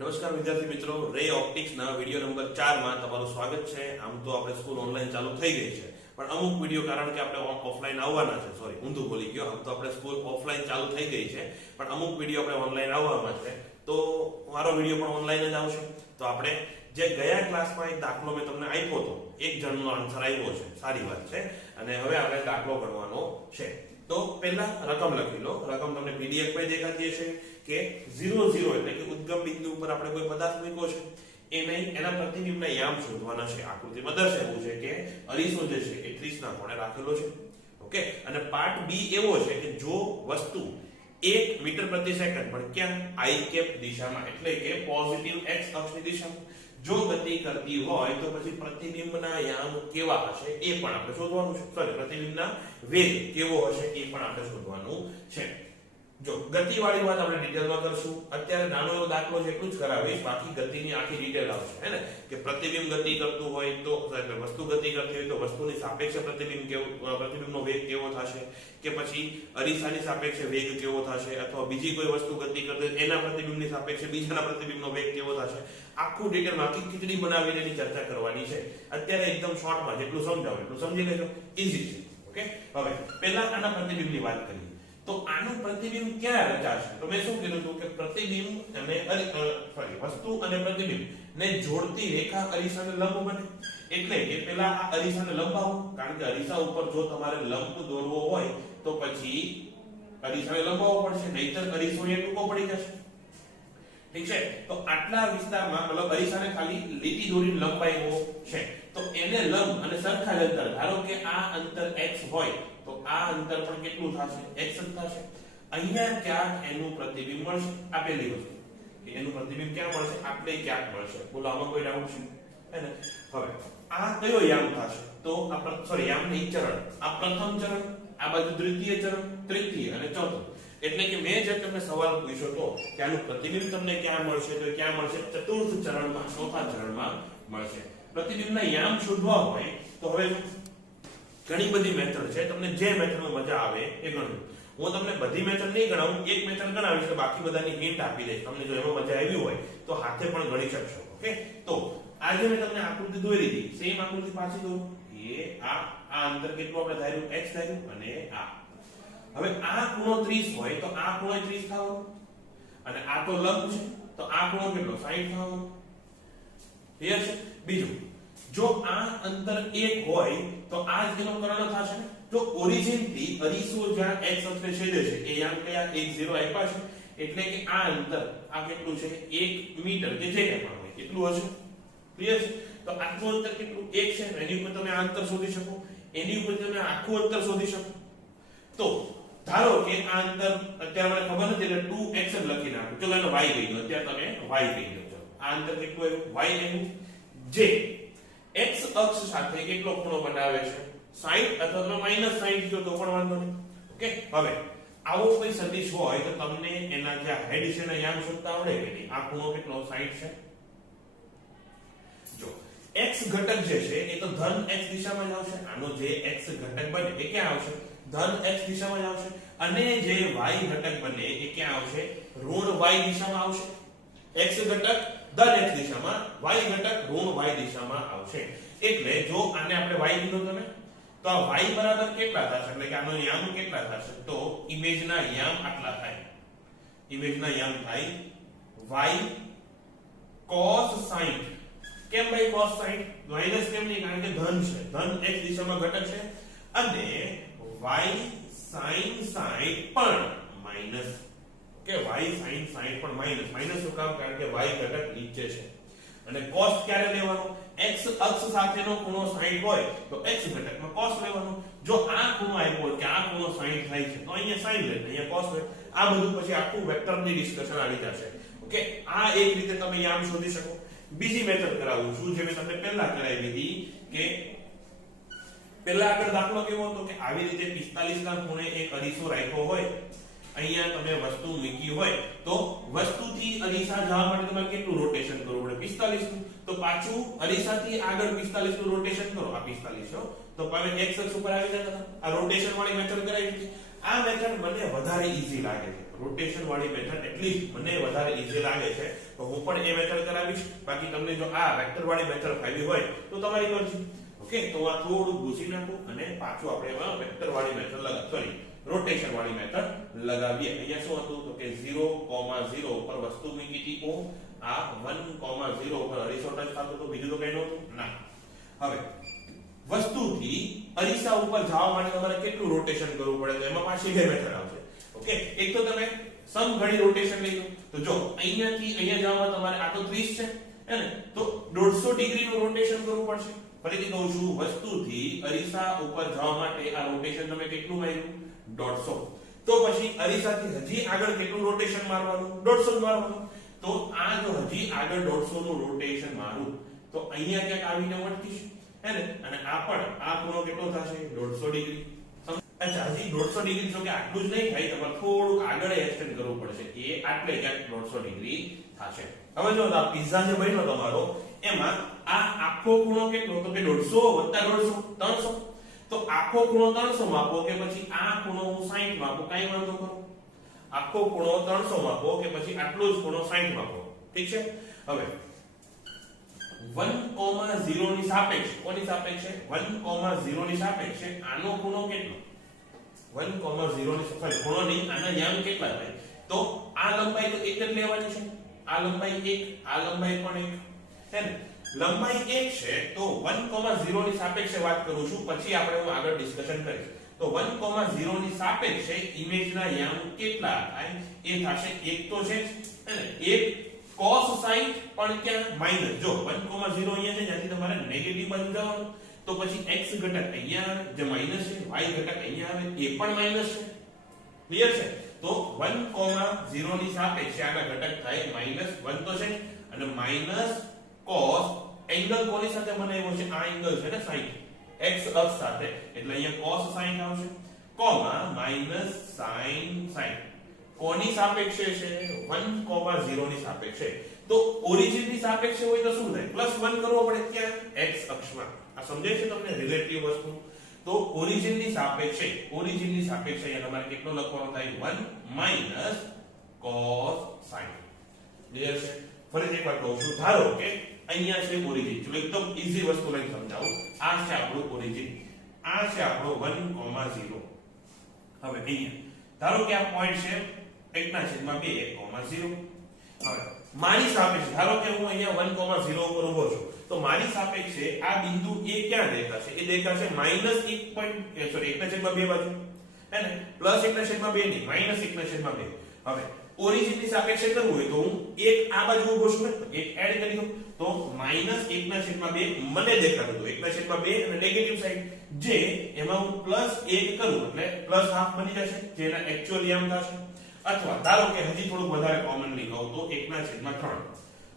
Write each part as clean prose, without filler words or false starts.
નમસ્કાર વિદ્યાર્થી મિત્રો, રે ઓપ્ટિક્સના વિડિયો નંબર 4 માં તમારું સ્વાગત છે। આમ તો આપણે સ્કૂલ ઓનલાઈન ચાલુ થઈ ગઈ છે, પણ અમુક વિડિયો કારણ કે આપણે ઓફલાઈન આવવાના છે, સોરી ઊંધું બોલી ગયો। આમ તો આપણે સ્કૂલ ઓફલાઈન ચાલુ થઈ ગઈ છે, પણ અમુક વિડિયો આપણે ઓનલાઈન આવવાના છે, તો મારો વિડિયો પણ ઓનલાઈન જ આવશે। તો આપણે જે ગયા ક્લાસમાં એક દાખલો મેં તમને આપ્યો હતો, એક જણનો આન્સર આવ્યો છે, સારી વાત છે। અને હવે આપણે દાખલો ગણવાનો છે। તો પહેલા રકમ લખી લો। રકમ તમને પીડીએફ પર દેખાતી હશે કે 0 0 એટલે કે ઉદ્ગમ બિંદુ ઉપર આપણે કોઈ પદાર્થ મૂક્યો છે, એના પ્રતિબિંબના યામ શોધવાના છે। આકૃતિમાં દર્શાવ્યું છે કે અરીસો જે છે એ 30 ના કોણે રાખેલો છે, ઓકે। અને પાર્ટ બી એવો છે કે જો વસ્તુ 1 મીટર પ્રતિ સેકન્ડ પણ ક્યાં i કેપ દિશામાં એટલે કે પોઝિટિવ x અક્ષની દિશામાં જો ગતિ કરતી હોય તો પછી પ્રતિબિંબના યામ કેવા હશે એ પણ આપણે શોધવાનું છે। સોરી, પ્રતિબિંબના વેગ કેવો હશે એ પણ આપણે શોધવાનું છે। જો ગતિવાળી વાત આપણે ડિટેલમાં કરશું। અત્યારે નાનો એવો દાખલો છે એટલું જ કરાવીશ, બાકી ગતિની આખી ડિટેલ આવશે, હે ને? કે પ્રતિબિંબ ગતિ કરતું હોય તો વસ્તુ ગતિ કરતી હોય તો વસ્તુની સાપેક્ષે પ્રતિબિંબનો વેગ કેવો થશે, કે પછી અરીસાની સાપેક્ષે વેગ કેવો થશે, અથવા બીજી કોઈ વસ્તુ ગતિ કરતી હોય એના પ્રતિબિંબની સાપેક્ષે બીજાના પ્રતિબિંબનો વેગ કેવો થશે, આખું ડિટેલમાં આખી ખીચડી બનાવીને એની ચર્ચા કરવાની છે। અત્યારે એકદમ શોર્ટમાં જેટલું સમજાવું એટલું સમજી લેજો, ઈઝી છે, ઓકે। હવે પહેલા આના પ્રતિબિંબની વાત કરીએ તો આનું પ્રતિબિંબ ક્યાં રચાશે? તો મેં શું કીધું હતું કે પ્રતિબિંબ અને વસ્તુ અને પ્રતિબિંબ ને જોડતી રેખા અરીસાને લંબ બને। એટલે કે પહેલા આ અરીસાને લંબાવો, કારણ કે અરીસા ઉપર જો તમારે લંબ દોરવો હોય તો પછી અરીસાને લંબાવવો પડશે, નહીતર અરીસો એ ટૂંકો પડી જશે, ઠીક છે? તો આટલા વિસ્તારમાં મતલબ અરીસાને ખાલી લીટી દોરીને લંબાવ્યો છે, તો એને લંબ અને સરખા જ અંતર, ધારો કે આ અંતર x હોય તો આ અંતર પણ કેટલું થશે? x જ થશે। અહીંયા ક્યાંક એનું પ્રતિબિંબ મળશે, આ પહેલી વસ્તુ કે એનું પ્રતિબિંબ ક્યાં મળશે? આપણે ક્યાંક મળશે। બોલો, આમાં કોઈ ડાઉટ છે? હે ને? હવે આ કયો યામ થશે? તો આ સોરી યામ નહીં, ચરણ। આ પ્રથમ ચરણ, આ બાજુ દ્વિતીય ચરણ, તૃતીય અને ચોથું। એટલે કે મેં જે તમને સવાલ પૂછ્યો તો કે આનું પ્રતિબિંબ તમને ક્યાં મળશે, તો ક્યાં મળશે? ચતુર્થ ચરણમાં, ચોથા ચરણમાં મળશે। પ્રતિબિંબના યામ શોધવા હોય તો હવે ઘણી બધી મેથડ છે, તમને જે મેથડમાં મજા આવે એ ગણો। હું તમને બધી મેથડ નહીં ગણાવું, એક મેથડ ગણાવીશ તો બાકી બધાની હિન્ટ આપી દઈશ। તમને જો એમાં મજા આવી હોય તો હાથે પણ ગણી શકશો, ઓકે। તો આજે મેં તમને આકૃતિ દોરી દીધી, સેમ આકૃતિ પાછી દોરો। એ આ અંતર કેટલું આપણે ધાર્યું? x ધાર્યું, અને આ હવે આ ખૂણો 30 હોય તો આ ખૂણો 30 થવાનો, અને આ તો લંબ છે તો આ ખૂણો કેટલો? 60 થવાનો, ક્લિયર છે? બીજું, જો આ અંતર 1 હોય તો આ જ એનો કર્ણ થશે ને? જો ઓરિજિન થી અરીસો જ્યાં x અક્ષને છેદે છે એ યામ કયા? 1 0 આપ્યા છે, એટલે કે આ અંતર આ કેટલું છે? 1 મીટર કે જે કંઈ પણ હોય એટલું હશે, ક્લિયર છે? તો આટલું અંતર કેટલું? 1 છે, એની ઉપર તમે આ અંતર શોધી શકો, એની ઉપર તમે આખું અંતર શોધી શકો। તો ધારો કે આ અંતર અત્યારે મને ખબર નથી એટલે 2x જ લખી નાખો, ચલો એનો y કહી દો, અત્યારે તમે y કહી દો। ચલો આ અંતર કેટલું આવ્યું? y આવ્યું, જે x અક્ષ સાથે કેટલો ખૂણો બનાવે છે? 60 અથવા તમે -60 જો તો પણ વાંધો નહીં, ઓકે। હવે આવો કોઈ સદિશ હોય તો તમને એના જે હેડ છે એના યામ શોધતા આવડે કે નહીં? આ ખૂણો કેટલો? 60 છે। જો x ઘટક જે છે એ તો ધન x દિશામાં જ આવશે, આનો જે x ઘટક બને એ ક્યાં આવશે? ધન x દિશામાં જ આવશે, અને જે y ઘટક બને એ ક્યાં આવશે? ઋણ y દિશામાં આવશે। x ઘટક ધન x દિશામાં, y ઘટક ઋણ y દિશામાં આવશે। એટલે જો આને આપણે y લીધો તમે તો આ y બરાબર કેટલા થશે? એટલે કે આનો યામ કેટલા થશે? તો ઇમેજના યામ આટલા થાય। ઇમેજના યામ થાય y cos 60। કેમ ભાઈ cos 60? માઈનસ કેમ નહીં? કારણ કે ધન છે, ધન x દિશામાં ઘટક છે, અને y sin 60 પણ માઈનસ, કે y sin 60 પણ માઈનસ। માઈનસ શું કામ? કારણ કે y ઘટક નીચે છે, અને cos ક્યારે લેવાનો? x અક્ષ સાથેનો ખૂણો 60 હોય તો x ઘટકમાં cos લેવાનો। જો આ ખૂણો આપ્યો કે આ ખૂણો 60 થાય છે તો અહીંયા sin લે, અહીંયા cos લે। આ બધું પછી આખું વેક્ટરની ડિસ્કશન આવી જશે, ઓકે। આ એક રીતે તમે યામ શોધી શકો। બીજી મેથડ કરાવું છું જે મેં તમને પહેલા કરાવી હતી, કે પહેલા આગળ દાખલો કેવો હતો કે આવી રીતે 45 ના ખૂણે એક અરીસો રાખ્યો હોય, અહીંયા તમે વસ્તુ મૂકી હોય તો વસ્તુથી અરીસા જવા માટે તમારે કેટલું રોટેશન કરવું પડે? 45 નું। તો પાછું અરીસાથી આગળ 45 નું રોટેશન કરો, આ 45 છો તો હવે x અક્ષ ઉપર આવી જતા, આ રોટેશન વાળી મેથડ કરાવી હતી। આ મેથડ મને વધારે ઈઝી લાગે છે, રોટેશન વાળી મેથડ એટલીસ્ટ મને વધારે ઈઝી લાગે છે, તો હું પણ એ મેથડ કરાવીશ. બાકી તમને જો આ વેક્ટર વાળી મેથડ ફાવી હોય તો તમારી મરજી. ઓકે, તો આ થોડું ભૂસી નાખું અને પાછું આપણે એમાં વેક્ટર વાળી મેથડ સોરી રોટેશન વાળી મેથડ લગાવીએ. અહીંયા શું હતું તો કે 0,0 ઉપર વસ્તુ મૂકી હતી O, આ 1,0 ઉપર અરીસો ટચ થતો તો બીજું તો કઈ નહોતું ના. હવે વસ્તુથી અરીસા ઉપર જવા માટે તમારે કેટલું રોટેશન કરવું પડે તો એમાં પાછી બે મેથડ આવશે. ઓકે, એક તો તમે સમઘડી રોટેશન લઈ લો. તો જો અહીંયાથી અહીંયા જવામાં તમારે આ તો 30 છે હે ને, તો 150 ડિગ્રી નું રોટેશન કરવું પડશે. ફરીથી કહું છું, વસ્તુથી અરીસા ઉપર જવા માટે આ રોટેશન તમે કેટલું માર્યું 150. તો પછી અરીસાથી હજી આગળ કેટલું રોટેશન મારવાનું 150 મારવાનું. તો આ જો હજી આગળ 150 નું રોટેશન મારું તો અહીંયા ક્યાંક આવીને અટકીશ હે ને, અને આ પણ આ ખૂણો કેટલો થશે 150 ડિગ્રી. અચ્છા, હજી 150 ડિગ્રી જો કે આટલું જ નહીં થાય, તમારે થોડું આગળ એક્સટેન્ડ કરવું પડશે. એ આટલે ક્યાંક 150 ડિગ્રી થશે. હવે જો આ પિઝા જે બન્યો તમારો એમાં આ આખો ખૂણો કેટલો તો કે 150 + 150 300. તો આખો ખૂણો 300 માપો કે પછી આ ખૂણો હું 60 માપો, કાઈ વાંધો કરો. આખો ખૂણો 300 માપો કે પછી આટલો જ ખૂણો 60 માપો. ઠીક છે. હવે 1,0 ની સાપેક્ષે કોની સાપેક્ષે 1,0 ની સાપેક્ષે આનો ખૂણો કેટલો 1,0 ની સોરી ખૂણો નહીં આના યામ કેટલા થાય તો આ લંબાઈ તો એક જ લેવાની છે. આ લંબાઈ 1, આ લંબાઈ પણ 1 હે ને. લંબાઈ 1 છે તો 1,0 ની સાપેક્ષે વાત કરું છું, પછી આપણે હું આગળ ડિસ્કશન કરીશ. તો 1,0 ની સાપેક્ષે ઇમેજના યામ કેટલા થાય એ થશે 1 તો છે હે ને. 1 cos 60 પણ ક્યાં માઈનસ. જો 1,0 અહીંયા છે જ્યાંથી તમારે નેગેટિવ બાજુ જવાનું તો પછી x ઘટક અહીંયા આવે જે માઈનસ છે, y ઘટક અહીંયા આવે એ પણ માઈનસ છે. ક્લિયર છે. તો 1,0 ની સાપેક્ષે આના ઘટક થાય -1 તો છે અને માઈનસ cos એંગલ કોની સાથે બનાવ્યો છે આ એંગલ છે ને 60 x અક્ષ સાથે એટલે અહીંયા cos 60 આવશે કોમા માઈનસ sin 60 કોની સાપેક્ષે છે 1,0 ની સાપેક્ષે. તો ઓરિજિન ની સાપેક્ષે હોય તો શું થાય +1 કરવો પડે ત્યાં x અક્ષમાં. આ સમજાય છે તમને રિલેટિવ વસ્તુ. તો ઓરિજિન ની સાપેક્ષે અહીંયા તમારે કેટલો લખવાનો થાય 1 - cos 60. ક્લિયર છે. ફરીથી એકવાર કહું છું, ધારો કે અહીંયા છે ઓરિજિન. ચલો એકદમ ઈઝી વસ્તુ લઈને સમજાવું. આ છે આપણું ઓરિજિન, આ છે આપણો 1,0. હવે અહીંયા ધારો કે આ પોઈન્ટ છે 1/2 1,0. હવે મારી સાપેક્ષે ધારો કે હું અહીંયા 1,0 ઉપર ઊભો છું તો મારી સાપેક્ષે આ બિંદુ એ ક્યાં દેખાશે એ દેખાશે -1.2 બાજુ હે ને +1/2 નહીં -1/2. હવે ઓરિજિન ની સાપેક્ષે કરવું હોય તો હું એક આ બાજુ ઊભો છું ને એક એડ કરી દઉં તો -1/2 મને દેખાતું હતું 1/2 અને નેગેટિવ સાઈડ જે એમાં હું +1 કરું એટલે +½ બની જશે જેના એક્ચ્યુઅલ યામ થશે. અથવા ધારો કે હજી થોડું વધારે કોમનલી કહું તો 1/3.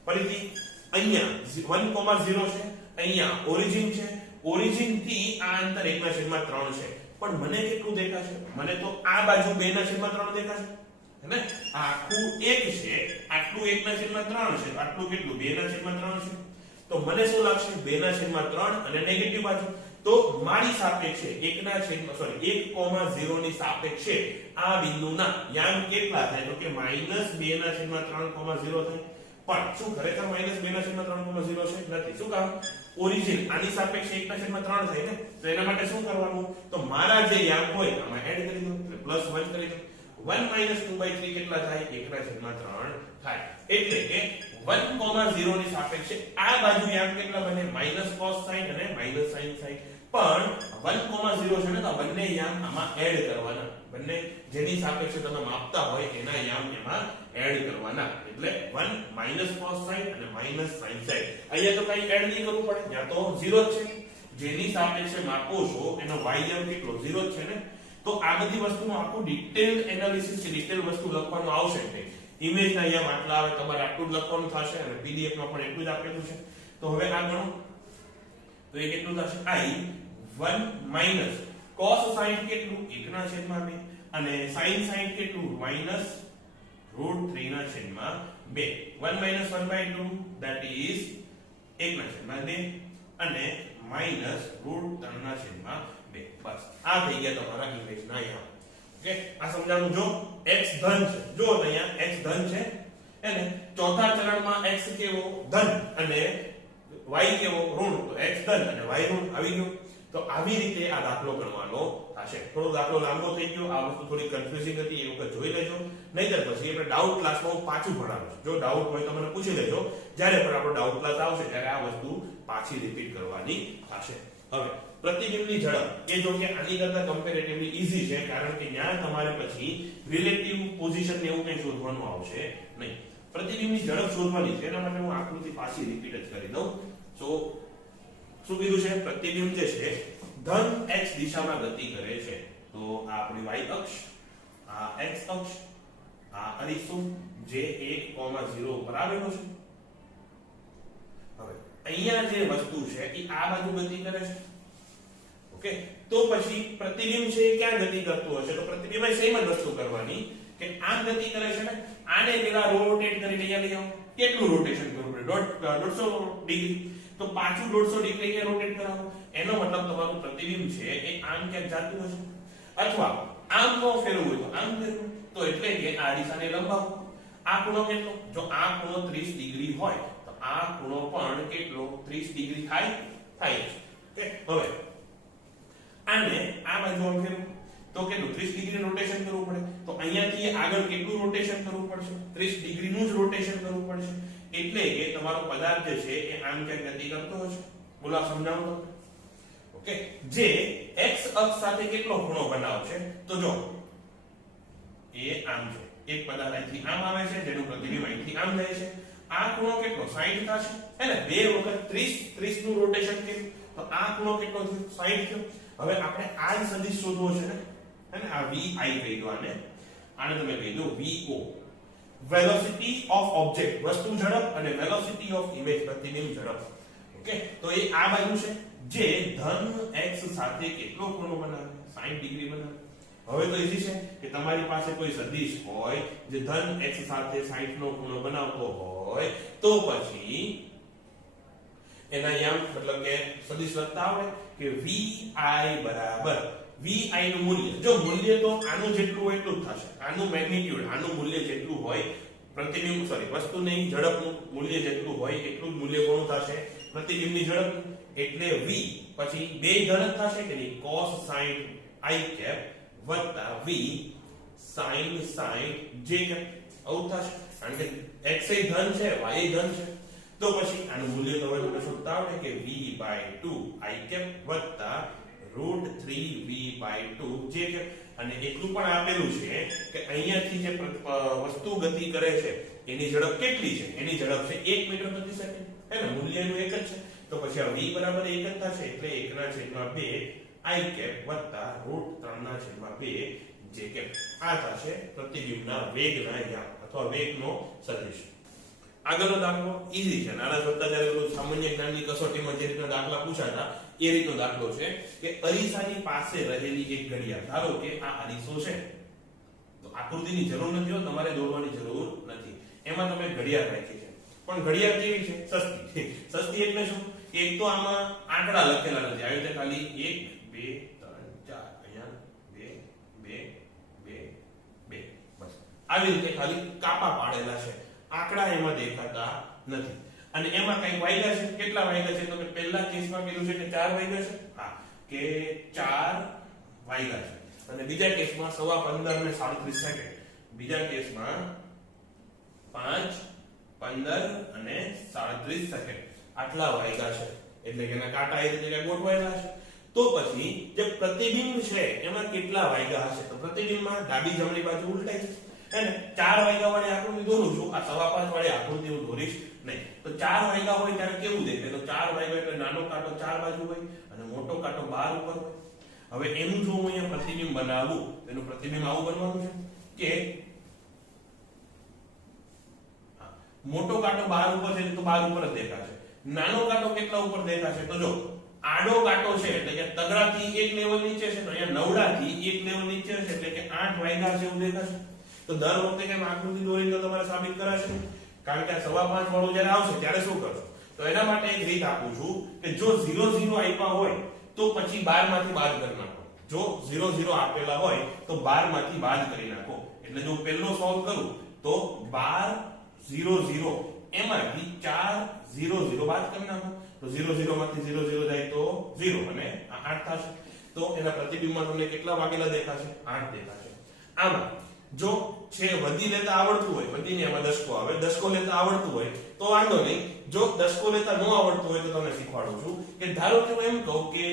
ફરીથી અહીંયા 1,0 છે, અહીંયા ઓરિજિન છે, ઓરિજિન થી આ અંતર 1/3 છે. પણ મને કેટલું દેખાશે મને તો આ બાજુ 2/3 દેખાશે હે. આખું 1 છે, આટલું 1/3 છે, આટલું કેટલું 2/3 છે. તો મને શું લાગશે 2/3 અને નેગેટિવ બાજુ. તો મારી સાપેક્ષે 1,0 ની સાપેક્ષે આ બિંદુના યામ કેટલા થાય તો કે -2/3,0 થાય. પણ શું ખરેખર -2/3,0 છે નથી. શું કામ ઓરિજિન આની સાપેક્ષે 1/3 થાય ને તો એના માટે શું કરવાનું તો મારા જે યામ હોય આમાં એડ કરી દો એટલે +1 કરી દો. 1 - 2/3 કેટલા થાય 1/3 થાય. એટલે કે 1,0 ની સાપેક્ષે આ બાજુ યામ કેટલા બને -cos 60 અને -sin 60. પણ 1,0 છે ને તો બંને યામ આમાં એડ કરવાના. બંને જેની સાપેક્ષે તમે માપતા હોય એના યામ એમાં એડ કરવાના. એટલે 1 -cos 60 અને -sin 60. અહીંયા તો કઈ એડ નહીં કરવું પડે, ત્યાં તો 0 જ છે. જેની સાપેક્ષે માપો છો એનો y યામ કેટલો 0 જ છે ને. તો આ બધી વસ્તુનું આખું ડિટેલ એનાલિસિસ છે, ડિટેલ વસ્તુ લખવાનું આવશે કે ઇમેજ ના યામ આટલા આવે તમારે આટલું જ લખવાનું થશે અને પીડીએફ માં પણ એટલું જ આપેલું છે. તો હવે આ ગણો તો એ કેટલું થશે i 1 - cos 60 કેટલું 1/2 અને sin 60 કેટલું -√3/2. 1 - 1/2 that is 1/2 અને -√3/2. બસ આ થઈ ગયા તમારા ઇમેજના યામ. ઓકે, આ સમજાવવાનું. જો x ધન છે, જો અહીંયા x ધન છે અને ચોથા ચરણમાં x કેવો ધન અને y કેવો ઋણ, તો x ધન અને y ઋણ આવી ગયો. તો આવી રીતે આ દાખલો ગણવાનો થશે. થોડો દાખલો લાંબો થઈ ગયો, આ વસ્તુ થોડી કન્ફ્યુઝિંગ હતી, એ વખત જોઈ લેજો. નહીતર પછી આપણે ડાઉટ ક્લાસમાં હું પાછું ભણાવીશ. જો ડાઉટ હોય તો મને પૂછી લેજો. જ્યારે પણ આપણો ડાઉટ ક્લાસ આવશે ત્યારે આ વસ્તુ પાછી રિપીટ કરવાની થશે. હવે પ્રતિબિંબની ઝડપ એ જો કે આની કરતા કમ્પેરેટિવલી ઈઝી છે, કારણ કે ત્યાં તમારે પછી રિલેટિવ પોઝિશન ને એવું કંઈ શોધવાનું આવશે નહીં. પ્રતિબિંબની ઝડપ શોધવાની છે, એના માટે હું આકૃતિ પાછી રિપીટ જ કરી દઉં. તો શું કીધું છે? પ્રતિબિંબ જે છે ધન x દિશામાં ગતિ કરે છે. તો આ આપણી y અક્ષ, આ x અક્ષ, આ અરીસો જે 1,0 ઉપર આવેલો છે. હવે અહીંયા જે વસ્તુ છે એ આ બાજુ ગતિ કરે છે. ઓકે, તો પછી પ્રતિબિંબ છે એ ક્યાં ગતિ કરતું હશે? તો પ્રતિબિંબ સેમ જ વસ્તુ કરવાની કે આમ ગતિ કરે છે ને, આને પેલા રોટેટ કરીને અહીંયા લઈ આવો. કેટલું રોટેશન કરવું પડે? 150 ડિગ્રી. તો પાછું 150 ડિગ્રી અહીંયા રોટેટ કરાવો. એનો મતલબ તમારું પ્રતિબિંબ છે એ આમ ક્યાંક જાતું હશે, અથવા આમ નો ફેરવું હોય તો આમ ફેરવું. તો એટલે કે આ દિશાને લંબાવો. આ ખૂણો કેટલો? જો આ ખૂણો 30 ડિગ્રી હોય તો આ ખૂણો પણ કેટલો? 30 ડિગ્રી થાય છે. હવે આને આ બાજુ આમ ફેરવું તો કેટલું? 30 ડિગ્રી રોટેશન કરવું પડે. તો અહીંયાથી આગળ કેટલું રોટેશન કરવું પડશે? 30 ડિગ્રીનું જ રોટેશન કરવું પડશે. એટલે કે તમારો પદાર્થ જે છે એ આમ ક્યાંક ગતિ કરતો હશે. બોલો, સમજાવો તો. ઓકે, જે x અક્ષ સાથે કેટલો ખૂણો બનાવશે? તો જો એ આમ છે, એક પદાર્થ અહીંથી આમ આવે છે જેનું પ્રતિબિંબ અહીંથી આમ જાય છે. આ ખૂણો કેટલો? 60 થશે. હે ને, 2 વખત 30 નું રોટેશન કર્યું તો આ ખૂણો કેટલો થયો? 60 થયો. હવે આપણે આ જ સદિશ શોધવો છે ને, હે ને, આ vi કહી દો આને તમે કહી દો vo. વેલોસિટી ઓફ ઓબ્જેક્ટ વસ્તુ ઝડપ અને વેલોસિટી ઓફ ઇમેજ પ્રતિબિંબ ઝડપ. ઓકે, તો એ આ બાજુ છે જે ધન x સાથે કેટલો ખૂણો બનાવે? 60 ડિગ્રી બનાવે. હવે તો ઈઝી છે કે તમારી પાસે કોઈ સદિશ હોય જે ધન x સાથે 60 નો ખૂણો બનાવતો હોય તો પછી એના યામ મતલબ કે સદિશ લખતા આવડે કે vi બરાબર vi નું મૂલ્ય, જો મૂલ્ય તો આનું જેટલું હોય એટલું જ થશે. આનું મેગ્નીટ્યુડ, આનું મૂલ્ય જેટલું હોય પ્રતિબિંબ વસ્તુની ઝડપનું મૂલ્ય જેટલું હોય એટલું જ મૂલ્ય કોનું થશે? પ્રતિબિંબની ઝડપ. એટલે v પછી બે ધન થશે કે નહીં? cos sin i કેપ વત્તા v sin j કેપ આવું થશે. કારણ કે x એ ધન છે, y એ ધન છે. તો પછી આનું મૂલ્ય તો હવે તમને શોધતા આવડે કે v/2 i કેપ વત્તા √3v/2 j કેપ. અને એટલું પણ આપેલું છે કે અહીંયાથી જે વસ્તુ ગતિ કરે છે એની ઝડપ કેટલી છે? એની ઝડપ છે 1 મીટર પ્રતિ સેકન્ડ. હે ને, મૂલ્યનું એક જ છે. તો પછી આ v બરાબર 1 જ થશે. એટલે 1/2 i કેપ વત્તા √3/2 j કેપ. આ થશે પ્રતિબિંબના વેગના યામ અથવા વેગનો સદિશ. આગળનો દાખલો ઈઝી છે. નાના છોકરા જ્યારે સામાન્ય જ્ઞાનની કસોટીમાં જે રીતના દાખલા પૂછાતા એ રીતનો દાખલો છે કે અરીસાની પાસે રહેલી એક ઘડિયાળ. ધારો કે આ અરીસો છે, તો આકૃતિની જરૂર નથી, તમારે દોરવાની જરૂર નથી. એમાં તમે ઘડિયાળ રાખી છે, પણ ઘડિયાળ કેવી છે? સસ્તી. સસ્તી એટલે શું? એક તો આમાં આંકડા લખેલા નથી, આવી રીતે ખાલી 1 2 3 4 અહીંયા 2 2 2 2 બસ આવી રીતે ખાલી કાપા પાડેલા છે, આંકડા એમાં દેખાતા નથી. અને એમાં કઈ વાગ્યા છે? કેટલા વાગ્યા છે? તો કે પહેલા કેસમાં કીધું છે કે 4 વાગ્યા છે. હા, કે 4 વાગ્યા છે. અને બીજા કેસમાં 15:15 અને 37 સેકન્ડ. બીજા કેસમાં 5:15 અને 37 સેકન્ડ આટલા વાગ્યા છે. એટલે કે એના કાંટા એ રીતે ગોઠવાયેલા છે. તો પછી જે પ્રતિબિંબ છે એમાં કેટલા વાગ્યા હશે? તો પ્રતિબિંબમાં ડાબી જમણી બાજુ ઉલટાઈ છે. હે ને, 4 વાગ્યા વાળી આકૃતિ દોરું છું, આ 5:15 વાળી આકૃતિ હું દોરીશ નહીં. તો 4 વાગ્યા હોય ત્યારે કેવું દેખાય? તો 4 વાગ્યા એટલે નાનો કાંટો 4 બાજુ હોય અને મોટો કાંટો 12 ઉપર હોય. હવે એનું જો હું અહીંયા પ્રતિબિંબ બનાવું તો એનું પ્રતિબિંબ આવું બનવાનું છે કે મોટો કાંટો 12 ઉપર છે તો 12 ઉપર જ દેખાશે. નાનો કાંટો કેટલા ઉપર દેખાશે? તો જો આડો કાંટો છે એટલે કે તગડાથી એક લેવલ નીચે છે, તો અહીંયા નવડાથી એક લેવલ નીચે છે એટલે કે 8 વાગ્યા છે એવું દેખાશે. તો દર વખતે કેમ આકૃતિ દોરીને તો તમારે સાબિત કરાશે, કારણ કે 5:15 વાળું જ્યારે આવશે ત્યારે શું કરશો? તો એના માટે એક રીત આપું છું કે જો 0 0 આપ્યા હોય તો પછી 12 માંથી બાદ કરી નાખો. જો 0 0 આપેલા હોય તો 12 માંથી બાદ કરી નાખો. એટલે જો પહેલો સોલ્વ કરું તો 12 0 0 એમાંથી 4 0 0 બાદ કરી નાખો તો 0 0 માંથી 0 0 જાય તો 0 અને આ 8 થશે. તો એના પ્રતિબિંબમાં તમને કેટલા વાગેલા દેખાશે? 8 દેખાશે. આમાં જો છે વધી લેતા આવડતું હોય, વધીને એમાં દશકો આવે, દશકો લેતા આવડતું હોય તો વાંધો નહીં. જો દશકો લેતા ન આવડતું હોય તો તમને શીખવાડું છું કે ધારો કે હું એમ કહું કે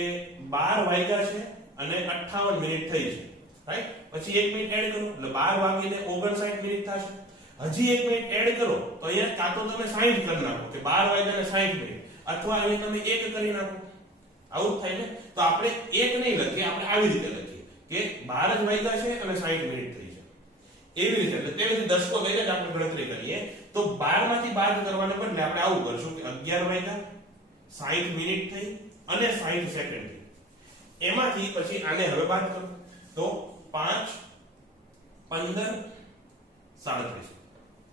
12 વાગ્યા છે અને 58 મિનિટ થઈ છે, રાઈટ? પછી 1 મિનિટ એડ કરો એટલે 12 વાગીને 59 મિનિટ થશે. હજી 1 મિનિટ એડ કરો તો અહીંયા કાં તો તમે 60 કરી નાખો કે 12 વાગ્યા અને 60 મિનિટ, અથવા અહીંયા તમે 1 કરી નાખો. આવું થાય ને? તો આપણે 1 નહીં લખીએ, આપણે આવી રીતે લખીએ કે 12 જ વાગ્યા છે અને 60 મિનિટ થઈ છે. એવી રીતે એટલે તેવી દશકો લઈને જ આપણે ગણતરી કરીએ તો 12 માંથી બાદ કરવાને બદલે આપણે આવું કરશું કે 11 વાગ્યા 60 મિનિટ થઈ અને 60 સેકન્ડ થઈ. એમાંથી પછી આને હવે બાદ કરો તો 5 15 37.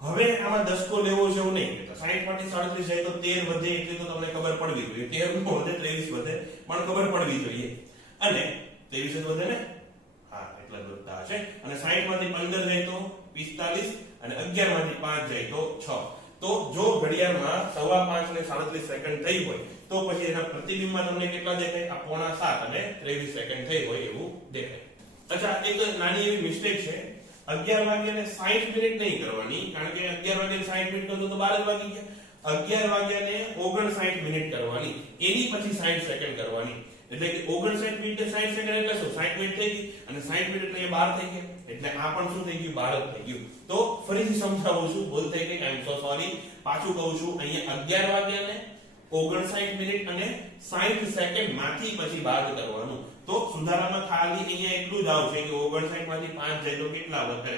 હવે આમાં દશકો લેવો છે એવું નહીં. 60 માંથી 37 જાય તો 13 વધે એટલે તો તમને ખબર પડવી જોઈએ. 13 નો વધે 23 વધે પણ ખબર પડવી જોઈએ. અને 23 જ વધે ને? હા, એટલા જ વધતા હશે. અને 60 માંથી 15 જાય તો 45 અને 11 માંથી 5 જાય તો 6. તો જો ઘડિયાળમાં 5:15 ને 37 સેકન્ડ થઈ હોય તો પછી એના પ્રતિબિંબમાં તમને કેટલા દેખાય? આ 6:45 અને 23 સેકન્ડ થઈ હોય એવું દેખાય. અચ્છા, એક નાની એવી મિસ્ટેક છે. 11 વાગ્યાને 60 મિનિટ નહીં કરવાની, કારણ કે 11 વાગ્યાને 60 મિનિટ કરતો તો 12 જ વાગી ગયા. 11 વાગ્યાને 59 મિનિટ કરવાની, એની પછી 60 સેકન્ડ કરવાની. એટલે કે 59 મિનિટ 60 સેકન્ડ એટલે શું? 60 મિનિટ થઈ ગઈ અને 60 મિનિટ એટલે 12 થઈ ગયા. એટલે આ પણ શું થઈ ગયું? 12 થઈ ગયું. તો ફરીથી સમજાવું છું, ભૂલ થઈ ગઈ, આઈ એમ સો સોરી. પાછું કહું છું, અહીંયા 11 વાગ્યાને 59 મિનિટ અને 60 સેકન્ડ માંથી પછી બાદ કરવાનું. તો સુધારામાં ખાલી અહીંયા એટલું જ આવશે કે 59 માંથી 5 જાય તો કેટલા વધે?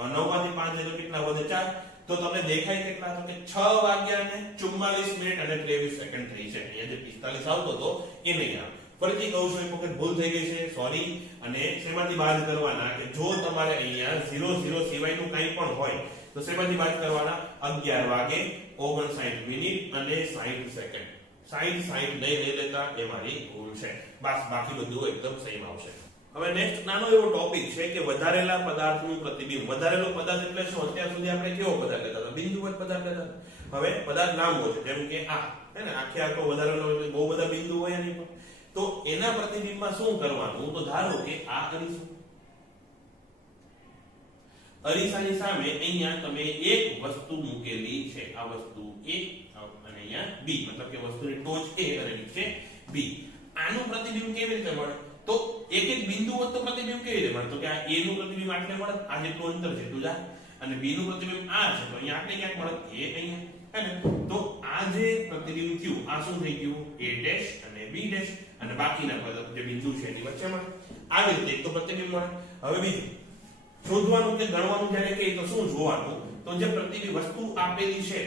9 માંથી 5 જાય તો કેટલા વધે? 4. તો તમને દેખાય કેટલા? તો કે 6 વાગ્યાને 44 મિનિટ અને 23 સેકન્ડ થઈ છે. અહીંયા જે 45 આવતો હતો એ નહીં આવે. ફરીથી કહું છું, એક વખત ભૂલ થઈ ગઈ છે, સોરી. અને શેમાંથી બાદ કરવાના? કે જો તમારે અહીંયા 0 0 સિવાયનું કંઈ પણ હોય તો શેમાંથી બાદ કરવાના? 11 વાગે 59 મિનિટ અને 60 સેકન્ડ. 60 નહીં લઈ લેતા એ મારી ભૂલ છે. બસ બાકી બધું એકદમ સેમ આવશે. હવે નેક્સ્ટ નાનો એવો ટોપિક છે કે વધારેલા પદાર્થનું પ્રતિબિંબ. વધારેલો પદાર્થ એટલે શું? અત્યાર સુધી આપણે કેવો પદાર્થ લેતા હતા? બિંદુવત પદાર્થ લેતા હતા. હવે પદાર્થ લાંબો છે, જેમ કે આ હે ને, આખે આખો વધારેલો એટલે બહુ બધા બિંદુ હોય એની પર. તો એના પ્રતિબિંબમાં શું કરવાનું? તો ધારો કે આ અરીસો, અરીસાની સામે અહીંયા તમે એક વસ્તુ મૂકેલી છે. આ વસ્તુ A અને અહીંયા B, મતલબ કે વસ્તુની ટોચ A અને નીચે B. આનું પ્રતિબિંબ કેવી રીતે મળે? તો એક એક બિંદુ વચ્ચે તો પ્રતિબિંબ કેવી રીતે મળે? તો કે આ A નું પ્રતિબિંબ આટલે મળે, આ જેટલું અંતર છે એટલું જાય. અને B નું પ્રતિબિંબ આ છે તો અહીંયા આટલે ક્યાંક મળે, A અહીંયા, હે ને? તો આ જે પ્રતિબિંબ થયું આ શું થઈ ગયું? A' અને B' અને બાકીના જે બિંદુ છે એની વચ્ચે મળે. આવી રીતે એક તો પ્રતિબિંબ મળે. હવે બીજું શોધવાનું કે ગણવાનું જ્યારે કે તો શું જોવાનું? તો જે પ્રતિબિંબ વસ્તુ આપેલી છે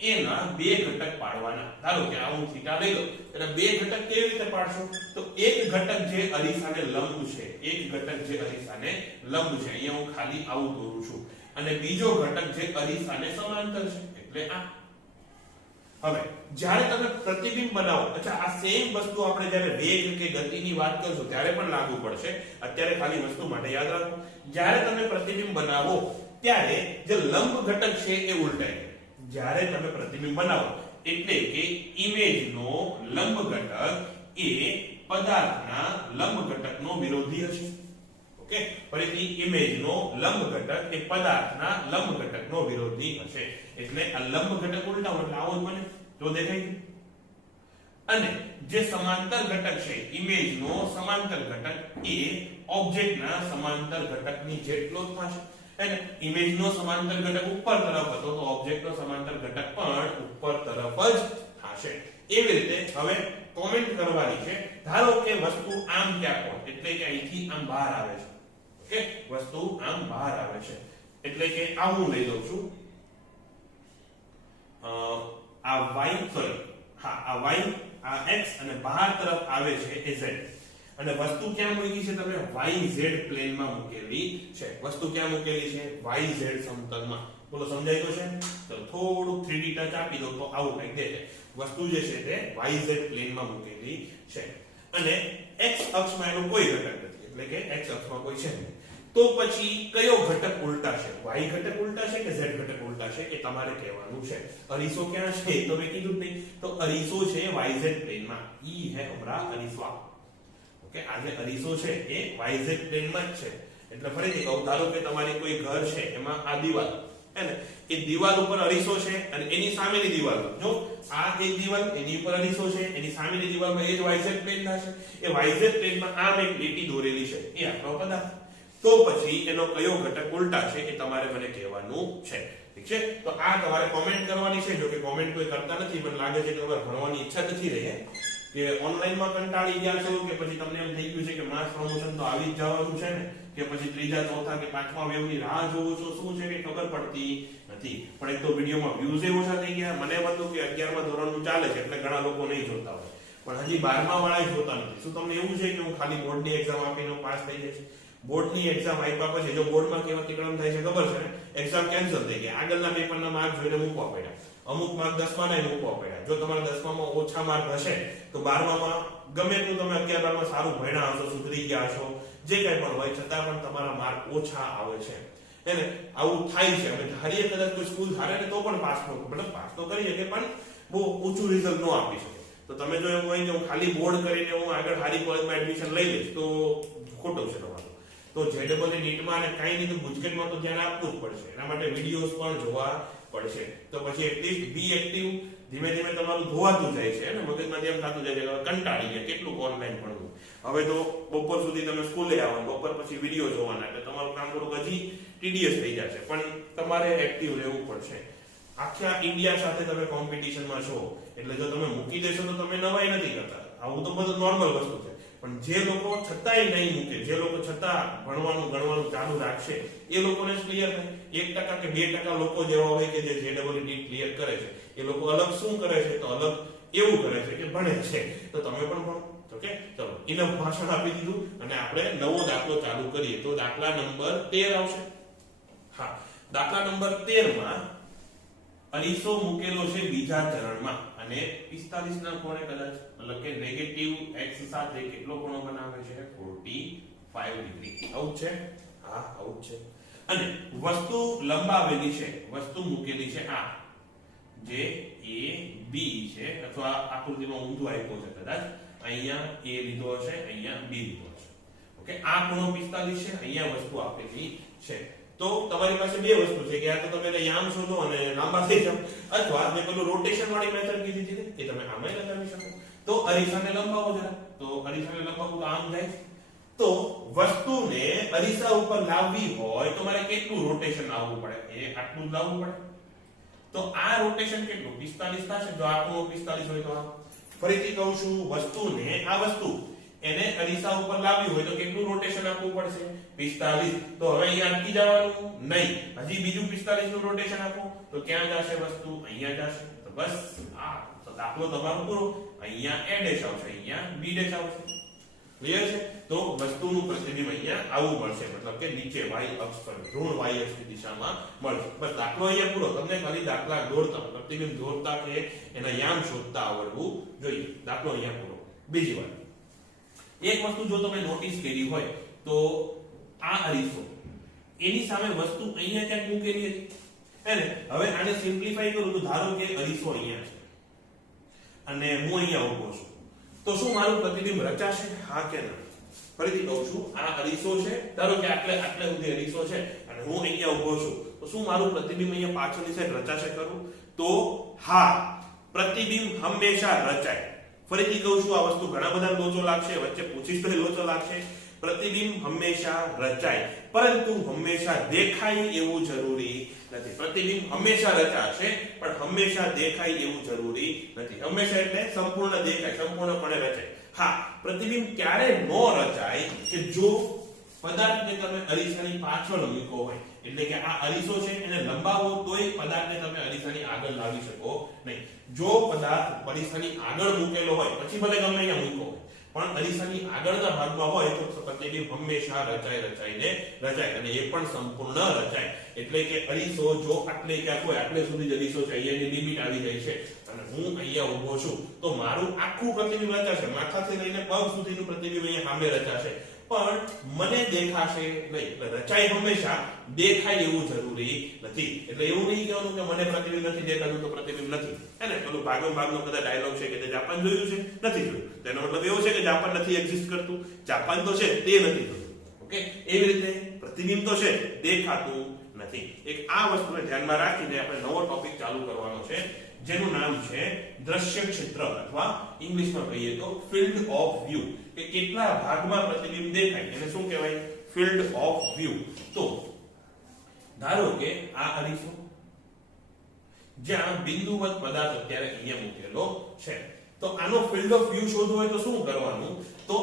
એના બે ઘટક પાડવાના. ધારો કે આ હું થીટા લઈ લઉં, એટલે બે ઘટક કેવી રીતે પાડશો? તો એક ઘટક જે અરીસાને લંબ છે, એક ઘટક જે અરીસાને લંબ છે, અહીંયા હું ખાલી આવું દોરું છું, અને બીજો ઘટક જે અરીસાને સમાંતર છે, એટલે આ. હવે જ્યારે તમે પ્રતિબિંબ બનાવો, અચ્છા આ સેમ વસ્તુ આપણે જ્યારે વેગ કે ગતિની વાત કરશું ત્યારે પણ લાગુ પડશે. અત્યારે ખાલી વસ્તુ માટે યાદ રાખો, જ્યારે તમે પ્રતિબિંબ બનાવો ત્યારે જે લંબ ઘટક છે એ ઉલટાય. જ્યારે તમે પ્રતિબિંબ બનાવો એટલે કે ઇમેજનો લંબ ઘટક એ પદાર્થના લંબ ઘટકનો વિરોધી હશે. ઓકે, ફરીથી ઇમેજનો લંબ ઘટક એ પદાર્થના લંબ ઘટકનો વિરોધી હશે. એટલે આ લંબ ઘટક ઉલટાવો એટલે આવો જ બને. જો દેખાય. અને જે સમાંતર ઘટક છે, ઇમેજનો સમાંતર ઘટક એ ઓબ્જેક્ટના સમાંતર ઘટકની જેટલો જ થશે. અને ઇમેજનો સમાંતર ઘટક ઉપર તરફ હતો તો ઓબ્જેક્ટનો સમાંતર ઘટક પણ ઉપર તરફ જ થશે. એવી રીતે હવે કોમેન્ટ કરવાની છે. ધારો કે વસ્તુ આમ ક્યાંક હોય, એટલે કે અહીંથી આમ બહાર આવે છે. ઓકે, વસ્તુ આમ બહાર આવે છે એટલે કે આ હું લઈ લઉં છું. આ y, સોરી, હા, આ y, આ x અને બહાર તરફ આવે છે એ z. અને વસ્તુ ક્યાં મૂકી છે? તમે YZ પ્લેનમાં મૂકેલી છે. વસ્તુ ક્યાં મૂકેલી છે? YZ સમતલમાં. બોલો સમજાય તો છે? તો થોડું 3D ટચ આપી દો તો આવું કંઈક દેખાય. વસ્તુ જે છે તે YZ પ્લેનમાં મૂકેલી છે. અને x અક્ષમાં એનો કોઈ ઘટક નથી, એટલે કે x અક્ષમાં કોઈ છે નહીં. તો પછી કયો ઘટક ઉલટાશે? y ઘટક ઉલટાશે કે z ઘટક ઉલટાશે એ તમારે કહેવાનું છે. અરીસો ક્યાં છે તો મેં કીધું જ નહીં. તો અરીસો છે yz પ્લેનમાં. ઈ હે હમરા અરીસો. ઓકે, આ જે અરીસો છે એ yz પ્લેનમાં જ છે. એટલે ફરીથી કહું, ધારો કે તમારી કોઈ ઘર છે, એમાં આ દીવાલ હે ને, એ દીવાલ ઉપર અરીસો છે અને એની સામેની દીવાલ, જો આ એક દીવાલ એની ઉપર અરીસો છે, એની સામેની દીવાલમાં એ જ yz પ્લેન થશે. એ yz પ્લેનમાં આમ એક લીટી દોરેલી છે, એ આપણો પદાર્થ. તો પછી એનો કયો ઘટક ઉલટા છે એ તમારે મને કહેવાનું છે. ઠીક છે, તો આ તમારે કોમેન્ટ કરવાની છે. જો કે કોમેન્ટ કોઈ કરતા નથી, મને લાગે છે કે તમારે ભણવાની ઈચ્છા નથી રહી, કે ઓનલાઈનમાં કંટાળી ગયા છો, કે પછી તમને એમ થઈ ગયું છે કે માસ પ્રમોશન તો આવી જ જવાનું છે ને, કે પછી ત્રીજા ચોથા કે પાંચમા વેવની રાહ જોવો છો, શું છે કે ખબર પડતી નથી. પણ એક તો વિડીયોમાં વ્યૂઝ ઓછા થઈ ગયા. મને એમ હતું કે 11મા ધોરણનું ચાલે છે એટલે ઘણા લોકો નહીં જોતા હોય, પણ હજી 12મા વાળા જોતા નથી. શું તમને એવું છે કે હું ખાલી બોર્ડની એક્ઝામ આપીને પાસ થઈ જઈશ? બોર્ડની એક્ઝામ આપ્યા પછી જો બોર્ડમાં કેવા તિકડમ થાય છે ખબર છે ને, એક્ઝામ કેન્સલ થઈ ગઈ, આગળના પેપરના માર્ક જોઈને મૂકવા પડ્યા. અમુક માર્ક 10માના મૂકવા પડ્યા. જો તમારા 10મામાં ઓછા માર્ક હશે તો 12મામાં ગમે તેટલું તમે 11-12માં સારું ભણ્યા હશો, સુધરી ગયા હશો, જે કંઈ પણ હોય, છતાં પણ તમારા માર્ક ઓછા આવે છે. એને આવું થાય છે. અમે ધારીએ કદાચ કોઈ સ્કૂલ ધારે ને તો પણ પાસ મતલબ પાસ તો કરી શકે, પણ બહુ ઊંચું રિઝલ્ટ ન આપી શકે. તો તમે જો એવું હોય કે હું ખાલી બોર્ડ કરીને હું આગળ સારી કોલેજમાં એડમિશન લઈ લઈશ તો ખોટું છે તમારું. તો જેડબલઈ નીટમાં અને કાંઈ નહીં તો ગુજકેટમાં તો ધ્યાન આપવું જ પડશે. એના માટે વિડીયોઝ પણ જોવા પડશે. તો પછી એટલીસ્ટ બી એક્ટિવ. ધીમે ધીમે તમારું ધોવાતું જાય છે અને મગજમાં એમ થતું જાય છે કંટાળી ગયા, કેટલું ઓનલાઈન ભણવું. હવે તો બપોર સુધી તમે સ્કૂલે આવવાનું, બપોર પછી વિડીયો જોવાના, એટલે તમારું કામ થોડુંક હજી ટીડીએસ થઈ જશે. પણ તમારે એક્ટિવ રહેવું પડશે. આખા ઇન્ડિયા સાથે તમે કોમ્પિટિશનમાં છો, એટલે જો તમે મૂકી દેશો તો તમે નવાઈ નથી કરતા. આવું તો બધું નોર્મલ વસ્તુ છે. પણ જે લોકો છતાંય નહીં મૂકે, જે લોકો છતાં ભણવાનું ગણવાનું ચાલુ રાખશે, એ લોકોને જ ક્લિયર થાય. 1% કે 2% લોકો જેવા હોય કે જે જેડબલઈ નીટ ક્લિયર કરે છે, એ લોકો અલગ શું કરે છે? તો અલગ એવું કરે છે કે ભણે છે. તો તમે પણ ભણો. ઓકે, ચલો ઇનફ ભાષણ આપી દીધું અને આપણે નવો દાખલો ચાલુ કરીએ. તો દાખલા નંબર 13 આવશે. હા, દાખલા નંબર 13માં અરીસો મૂકેલો છે બીજા ચરણમાં અને 45 ના કોણે કદાચ મતલબ કે નેગેટિવ x સાથે કેટલો ખૂણો બનાવે છે? 45 ડિગ્રી. આવું છે? હા, આવું છે. અને વસ્તુ લંબાવેલી છે, વસ્તુ મૂકેલી છે આ, જે a b છે, અથવા આકૃતિમાં ઊંધું આપ્યું છે કદાચ. અહીંયા a લીધો હશે, અહીંયા b લીધો હશે. ઓકે, આ ખૂણો 45 છે, અહીંયા વસ્તુ આપેલી છે. તો તમારી પાસે બે વસ્તુ છે કે આ તો તમે યામ શોધો અને લાંબા થઈ જાવ, અથવા મેં પેલું રોટેશન વાળી મેથડ કીધી હતી ને, એ તમે આમાંય લગાવી શકો. તો અરીસાને લંબાવો જરા. તો અરીસાને લંબાવવું તો આમ જાય. તો વસ્તુને અરીસા ઉપર લાવવી હોય તો મારે કેટલું રોટેશન લાવવું પડે? એ આટલું લાવવું પડે. તો આ રોટેશન કેટલું? 45 થશે. જો આ ખૂણો 45 હોય તો આ. ફરીથી કહું છું, વસ્તુને આ વસ્તુ એને અરીસા ઉપર લાવવી હોય તો કેટલું રોટેશન આપવું પડશે? 45. તો હવે અહીંયા અટકી જવાનું નહીં, હજી બીજું 45 નું રોટેશન આપો તો ક્યાં જશે વસ્તુ? અહીંયા જશે. તો બસ આ દાખલો તમારો પૂરો. અહીંયા a ડેશ આવશે, અહીંયા b ડેશ આવશે. ક્લિયર છે? તો વસ્તુનું પ્રતિબિંબ અહીંયા આવું મળશે, મતલબ કે નીચે y અક્ષ પર, ઋણ y અક્ષની દિશામાં મળશે. બસ દાખલો અહીંયા પૂરો. તમને ખાલી દાખલા દોરતા, પ્રતિબિંબ દોરતા કે એના યામ શોધતા આવડવું જોઈએ. દાખલો અહીંયા પૂરો. બીજી વાત, એક વસ્તુ જો તમે નોટિસ કરી હોય તો આ અરીસો, એની સામે વસ્તુ અહીંયા ક્યાંક મૂકેલી હતી હે ને. હવે આને સિમ્પ્લિફાઈ કરું તો ધારો કે અરીસો અહીંયા છે અને હું અહીંયા ઊભો છું, તો શું મારું પ્રતિબિંબ રચાશે? હા કે ના? ફરીથી કહું છું, આ અરીસો છે, ધારો કે આટલે સુધી અરીસો છે અને હું અહીંયા ઊભો છું, તો શું મારું પ્રતિબિંબ અહીંયા પાછળની સાઈડ રચાશે ખરું? તો હા, પ્રતિબિંબ હંમેશા રચાય. ફરીથી કહું છું, આ વસ્તુ ઘણા બધા લોચો લાગશે, વચ્ચે પૂછીશ તો લોચો લાગશે. પ્રતિબિંબ હંમેશા રચાય, પરંતુ હંમેશા દેખાય એવું જરૂરી નથી. પ્રતિબિંબ હંમેશા રચાશે, પણ હંમેશા દેખાય એવું જરૂરી નથી. હંમેશા એટલે સંપૂર્ણ દેખાય, સંપૂર્ણપણે રચાય. હા, પ્રતિબિંબ ક્યારે ન રચાય કે જો પદાર્થને તમે અરીસાની પાછળ મૂકો હોય, એટલે કે આ અરીસો છે એને લંબાવો તોય પદાર્થને તમે અરીસાની આગળ લાવી શકો નહીં. જો પદાર્થ અરીસાની આગળ મૂકેલો હોય, પછી ભલે ગમે અહીંયા મૂકો, પણ અરીસાની આગળના ભાગમાં હોય તો પ્રતિબિંબ હંમેશા રચાઈને રચાય અને એ પણ સંપૂર્ણ રચાય. એટલે કે અરીસો જો આટલે ક્યાંક હોય, આટલે સુધી જ અરીસો છે, અહીંયાની લિમિટ આવી જાય છે અને હું અહીંયા ઊભો છું તો મારું આખું પ્રતિબિંબ રચાશે, માથાથી લઈને પગ સુધીનું પ્રતિબિંબ અહીંયા સામે રચાશે, પણ મને દેખાશે નહીં. એટલે રચાય હંમેશા દેખાય એવું જરૂરી નથી. એટલે એવું નહીં કહેવાનું કે મને પ્રતિબિંબ નથી દેખાતું તો પ્રતિબિંબ નથી. હે ને, પેલું ભાગનો કદાચ ડાયલોગ છે કે તે જાપાન જોયું છે, નથી જોયું. તેનો મતલબ એવો છે કે જાપાન નથી એક્ઝિસ્ટ કરતું, જાપાન તો છે તે નથી જોયું. ઓકે, એવી રીતે પ્રતિબિંબ તો છે, દેખાતું નથી. એક આ વસ્તુને ધ્યાનમાં રાખીને આપણે નવો ટોપિક ચાલુ કરવાનો છે જેનું નામ છે દ્રશ્ય ક્ષેત્ર અથવા ઇંગ્લિશમાં કહીએ તો ફિલ્ડ ઓફ વ્યૂ. કે કેટલા ભાગમાં પ્રતિબિંબ દેખાય એને શું કહેવાય? Field of view. તો ધારો કે આ અરીસો જ્યાં બિંદુવત પદાર્થ અત્યારે અહીંયા મૂકેલો છે, તો આનો ફિલ્ડ ઓફ વ્યૂ શોધવું હોય તો શું કરવાનું? તો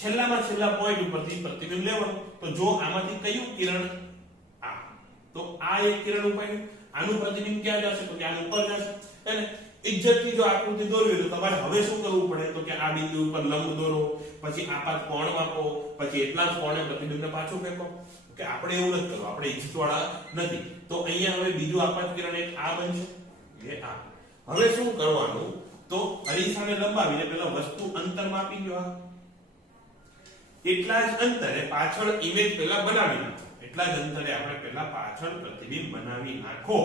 છેલ્લામાં છેલ્લા પોઈન્ટ ઉપરથી પ્રતિબિંબ લેવાનું. તો જો આમાંથી કયું કિરણ આ, તો આ એક કિરણ ઉપાડ્યું, આનું પ્રતિબિંબ ક્યાં જશે? તો કે આનું ઉપર જશે. અને ઇજ્જતથી જો આકૃતિ દોરવી તો તમારે હવે શું કરવું પડે? તો કે આ બિંદુ ઉપર લંબ દોરો, પછી આપાત કોણ માપો, પછી એટલા જ કોણે પ્રતિબિંબને પાછું ફેંકો. કે આપણે એવું નથી કરવું, આપણે ઇજ્જતવાળા નથી. તો અહીંયા હવે બીજું આપાત કિરણ એક આ બનશે, એ આ. હવે શું કરવાનું? તો અરીસાને લંબાવીને પેલા વસ્તુ અંતર માપી લો. એટલા જ અંતરે પાછળ ઇમેજ પેલા બનાવી નાખો. એટલા જ અંતરે આપણે પેલા પાછળ પ્રતિબિંબ બનાવી નાખો.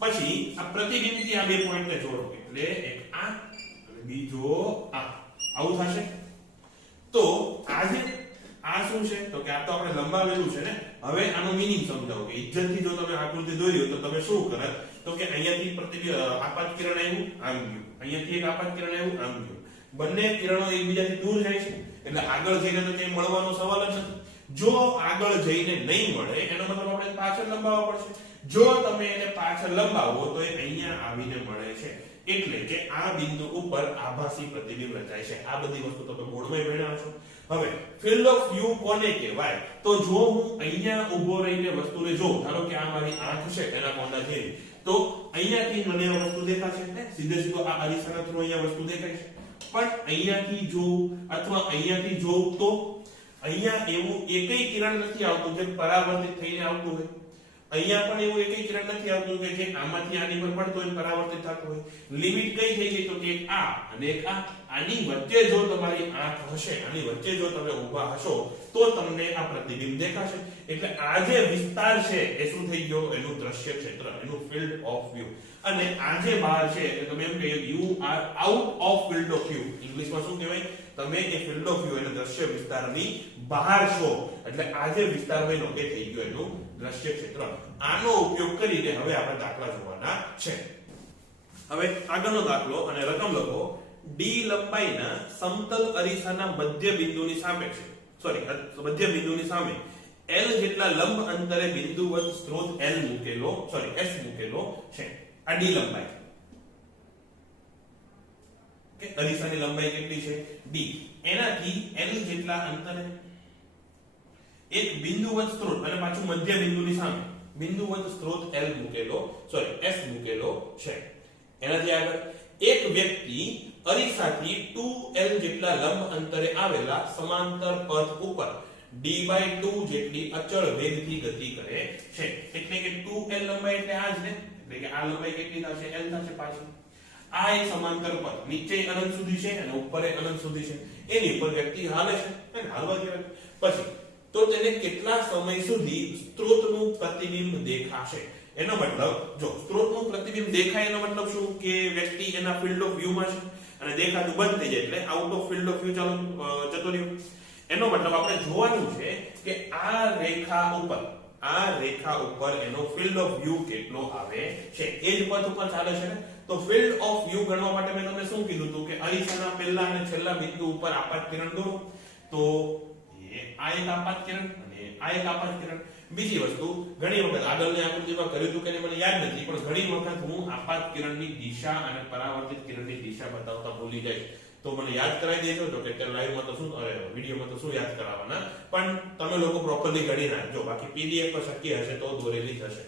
પછી આ પ્રતિબિંબથી આ બે પોઈન્ટને જોડો. એટલે એક આ અને બીજો આ. આવું થશે. તો આજે આ શું છે? તો કે આ તો આપણે લંબાવેલું છે ને. હવે આનો મીનિંગ સમજાવો કે ઇજ્જતથી જો તમે આકૃતિ દોરી હોય તો તમે શું કરત? તો કે અહીંયાથી પ્રતિબિંબ આપાત કિરણ આવ્યું, આમ ગયું. અહીંયાથી એક આપાત કિરણ આવ્યું, આમ ગયું. બંને કિરણો એકબીજાથી દૂર જાય છે એટલે આગળ જઈને તો ક્યાંય મળવાનો સવાલ જ નથી. જો આગળ જઈને નહીં મળે એનો મતલબ આપણે પાછળ લંબાવવા પડશે. જો તમે એને પાછળ લંબાવો તો એ અહીંયા આવીને મળે છે. એટલે કે આ બિંદુ ઉપર આભાસી પ્રતિબિંબ રચાય છે. આ બધી વસ્તુ તમે બોર્ડમાં ભણ્યા છો. હવે ફિલ્ડ ઓફ વ્યૂ કોને કહેવાય? તો જો હું અહીંયા ઊભો રહીને વસ્તુને જોઉં, ધારો કે આ મારી આંખ છે એના કોના જેવી, તો અહીંયાથી મને આ વસ્તુ દેખાશે ને, સીધે સીધો આ અરીસાના થ્રુ અહીંયા વસ્તુ દેખાય છે. પણ અહીંયાથી જોઉં અથવા અહીંયાથી જોઉં તો અહીંયા એવું એકય કિરણ નથી આવતું જે પરાવર્તિત થઈને આવતું હોય. અહીંયા પણ એવું એકય કિરણ નથી આવતું કે જે આમાંથી આની પર પડતો હોય પરાવર્તિત થતો હોય. લિમિટ કઈ થઈ ગઈ? તો કે એક આ અને એક આ. આની વચ્ચે જો તમારી આંખ હશે, આની વચ્ચે જો તમે ઊભા હશો તો તમને આ પ્રતિબિંબ દેખાશે. એટલે આ જે વિસ્તાર છે એ શું થઈ ગયો? એનું દ્રશ્ય ક્ષેત્ર, એનું ફિલ્ડ ઓફ વ્યૂ. અને આ જે બહાર છે એટલે તમે એમ કહીએ you are out of field of view. ઇંગ્લિશમાં શું કહેવાય? તમે એ ફિલ્ડ ઓફ વ્યૂ એટલે દ્રશ્ય વિસ્તારની બહાર છો. એટલે આ જે વિસ્તાર બન્યો એ થઈ ગયો એનું દ્રશ્ય ક્ષેત્ર. આનો ઉપયોગ કરીને હવે આપણે દાખલા જોવાના છે. હવે આગળનો દાખલો અને રકમ લખો. ડી લંબાઈના સમતલ અરીસાના મધ્ય બિંદુની સાપેક્ષે મધ્ય બિંદુની સામે L જેટલા લંબ અંતરે બિંદુવત સ્ત્રોત S મૂકેલો છે. આ ડી લંબાઈ કે અરીસાની લંબાઈ કેટલી છે? D. એનાથી L જેટલા અંતરે એક બિંદુવત સ્ત્રોત અને પાછું મધ્ય બિંદુની સામે બિંદુવત સ્ત્રોત S મૂકેલો છે. એનાથી આગળ એક વ્યક્તિ અરીસાથી 2L જેટલા લંબ અંતરે આવેલા સમાંતર પથ ઉપર d/2 જેટલી અચળ વેગથી ગતિ કરે છે. એટલે કે 2L લંબાઈ એટલે આ જ ને. એટલે કે આ લંબાઈ કેટલી થશે? L થશે પાછી. આ એક સમાંતર પથ નીચે અનંત સુધી છે અને ઉપર અનંત સુધી છે. એની ઉપર વ્યક્તિ હાલે છે અને હાલવા દેવાય. પછી તો તેને કેટલા સમય સુધી સ્ત્રોતનું પ્રતિબિંબ દેખાશે? એનો મતલબ જો સ્ત્રોતનું પ્રતિબિંબ દેખાય એનો મતલબ શું? કે વ્યક્તિ એના ફિલ્ડ ઓફ વ્યૂમાં છે અને દેખાતું બંધ થઈ જાય એટલે out of field of view જતો રહ્યો. એનો મતલબ આપણે જોવાનું છે કે આ રેખા ઉપર એનો ફિલ્ડ ઓફ વ્યૂ કેટલો આવે છે. એ જ પથ ઉપર ચાલે છે ને. તો ફિલ્ડ ઓફ વ્યૂ ગણવા માટે મેં તમને શું કીધું હતું કે અરીસાના પહેલા અને છેલ્લા બિંદુ ઉપર આપાત કિરણ દોરો. તો આ એક આપાત કિરણ અને આ એક આપાત કિરણ. બીજી વસ્તુ, ઘણી વખત આગળની આકૃતિમાં કર્યું હતું કે મને યાદ નથી, પણ ઘણી વખત હું આપાત કિરણની દિશા અને પરાવર્તિત કિરણની દિશા બતાવતા ભૂલી જાય. તો મને યાદ કરાવી દેજો. તો કે લાઈવમાં તો શું, વિડીયોમાં તો શું યાદ કરાવવાના, પણ તમે લોકો પ્રોપરલી ગણી નાખજો. બાકી પીડીએફ પર શક્ય હશે તો દોરેલી જ હશે.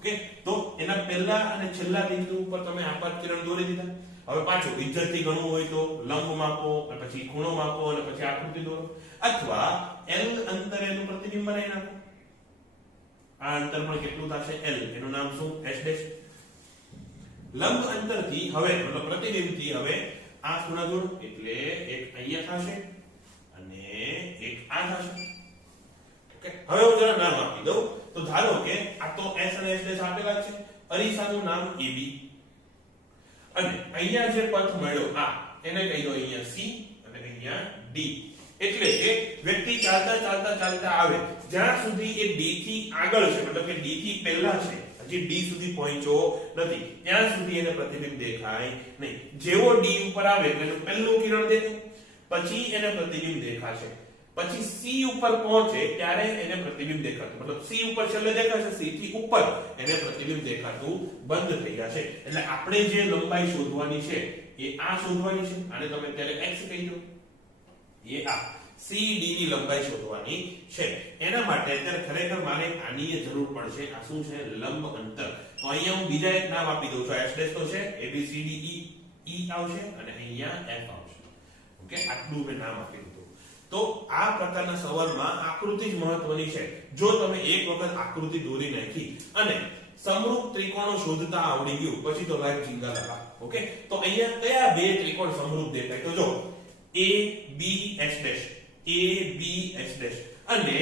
ઓકે, તો એના પહેલા અને છેલ્લા બિંદુ ઉપર તમે આપાત કિરણ દોરી દીધા. હવે પાછું ઇજ્જતથી ગણવું હોય તો લંબ માપો અને પછી ખૂણો માપો અને પછી આકૃતિ દોરો, અથવા L અંતરે એનું પ્રતિબિંબ બનાવી નાખો. આ અંતર પણ કેટલું થશે? L. એનું નામ શું? S dash. લંબ અંતરથી હવે મતલબ પ્રતિબિંબથી હવે આ ખૂણા જોડો, એટલે એક અહીંયા થશે અને એક આ થશે. ઓકે, હવે હું જરા નામ આપી દઉં. તો ધારો કે આ તો S અને S ડેશ આપેલા છે. અરીસાનું નામ AB અને અહીંયા જે પથ મળ્યો આ એને કહી દો અહીંયા C અને અહીંયા D. એટલે કે વ્યક્તિ ચાલતા ચાલતા ચાલતા આવે જ્યાં સુધી એ D થી આગળ છે, મતલબ કે D થી પહેલા છે, હજી D સુધી પહોંચ્યો નથી, ત્યાં સુધી એને પ્રતિબિંબ દેખાય નહીં. જેવો D ઉપર આવે એટલે પહેલું કિરણ દેખાય, પછી એને પ્રતિબિંબ દેખાશે, પછી C ઉપર પહોંચે ત્યારે એને પ્રતિબિંબ દેખાતું, મતલબ C ઉપર છેલ્લે દેખાશે, C થી ઉપર એને પ્રતિબિંબ દેખાતું બંધ થઈ જશે. એટલે આપણે જે લંબાઈ શોધવાની છે એ આ શોધવાની છે. આને તમે અત્યારે x કહી દો. એ આ CD ની લંબાઈ શોધવાની છે. એના માટે અત્યારે ખરેખર મારે આની જરૂર પડશે. આ શું છે? લંબ અંતર. તો અહીંયા હું બીજા એક નામ આપી દઉં છું. S ડેશ તો છે, ABCD E આવશે અને અહીંયા F આવશે. ઓકે, આટલું મેં નામ આપી દીધું. તો આ પ્રકારના સવાલમાં આકૃતિ જ મહત્વની છે. જો તમે એક વખત આકૃતિ દોરી નાખી અને સમરૂપ ત્રિકોણો શોધતા આવડી ગયું પછી તો લાઈફ જિંગાલા. ઓકે, તો અહીંયા કયા બે ત્રિકોણ સમરૂપ દેખાય? તો જો ABS ડેશ, ABS ડેશ અને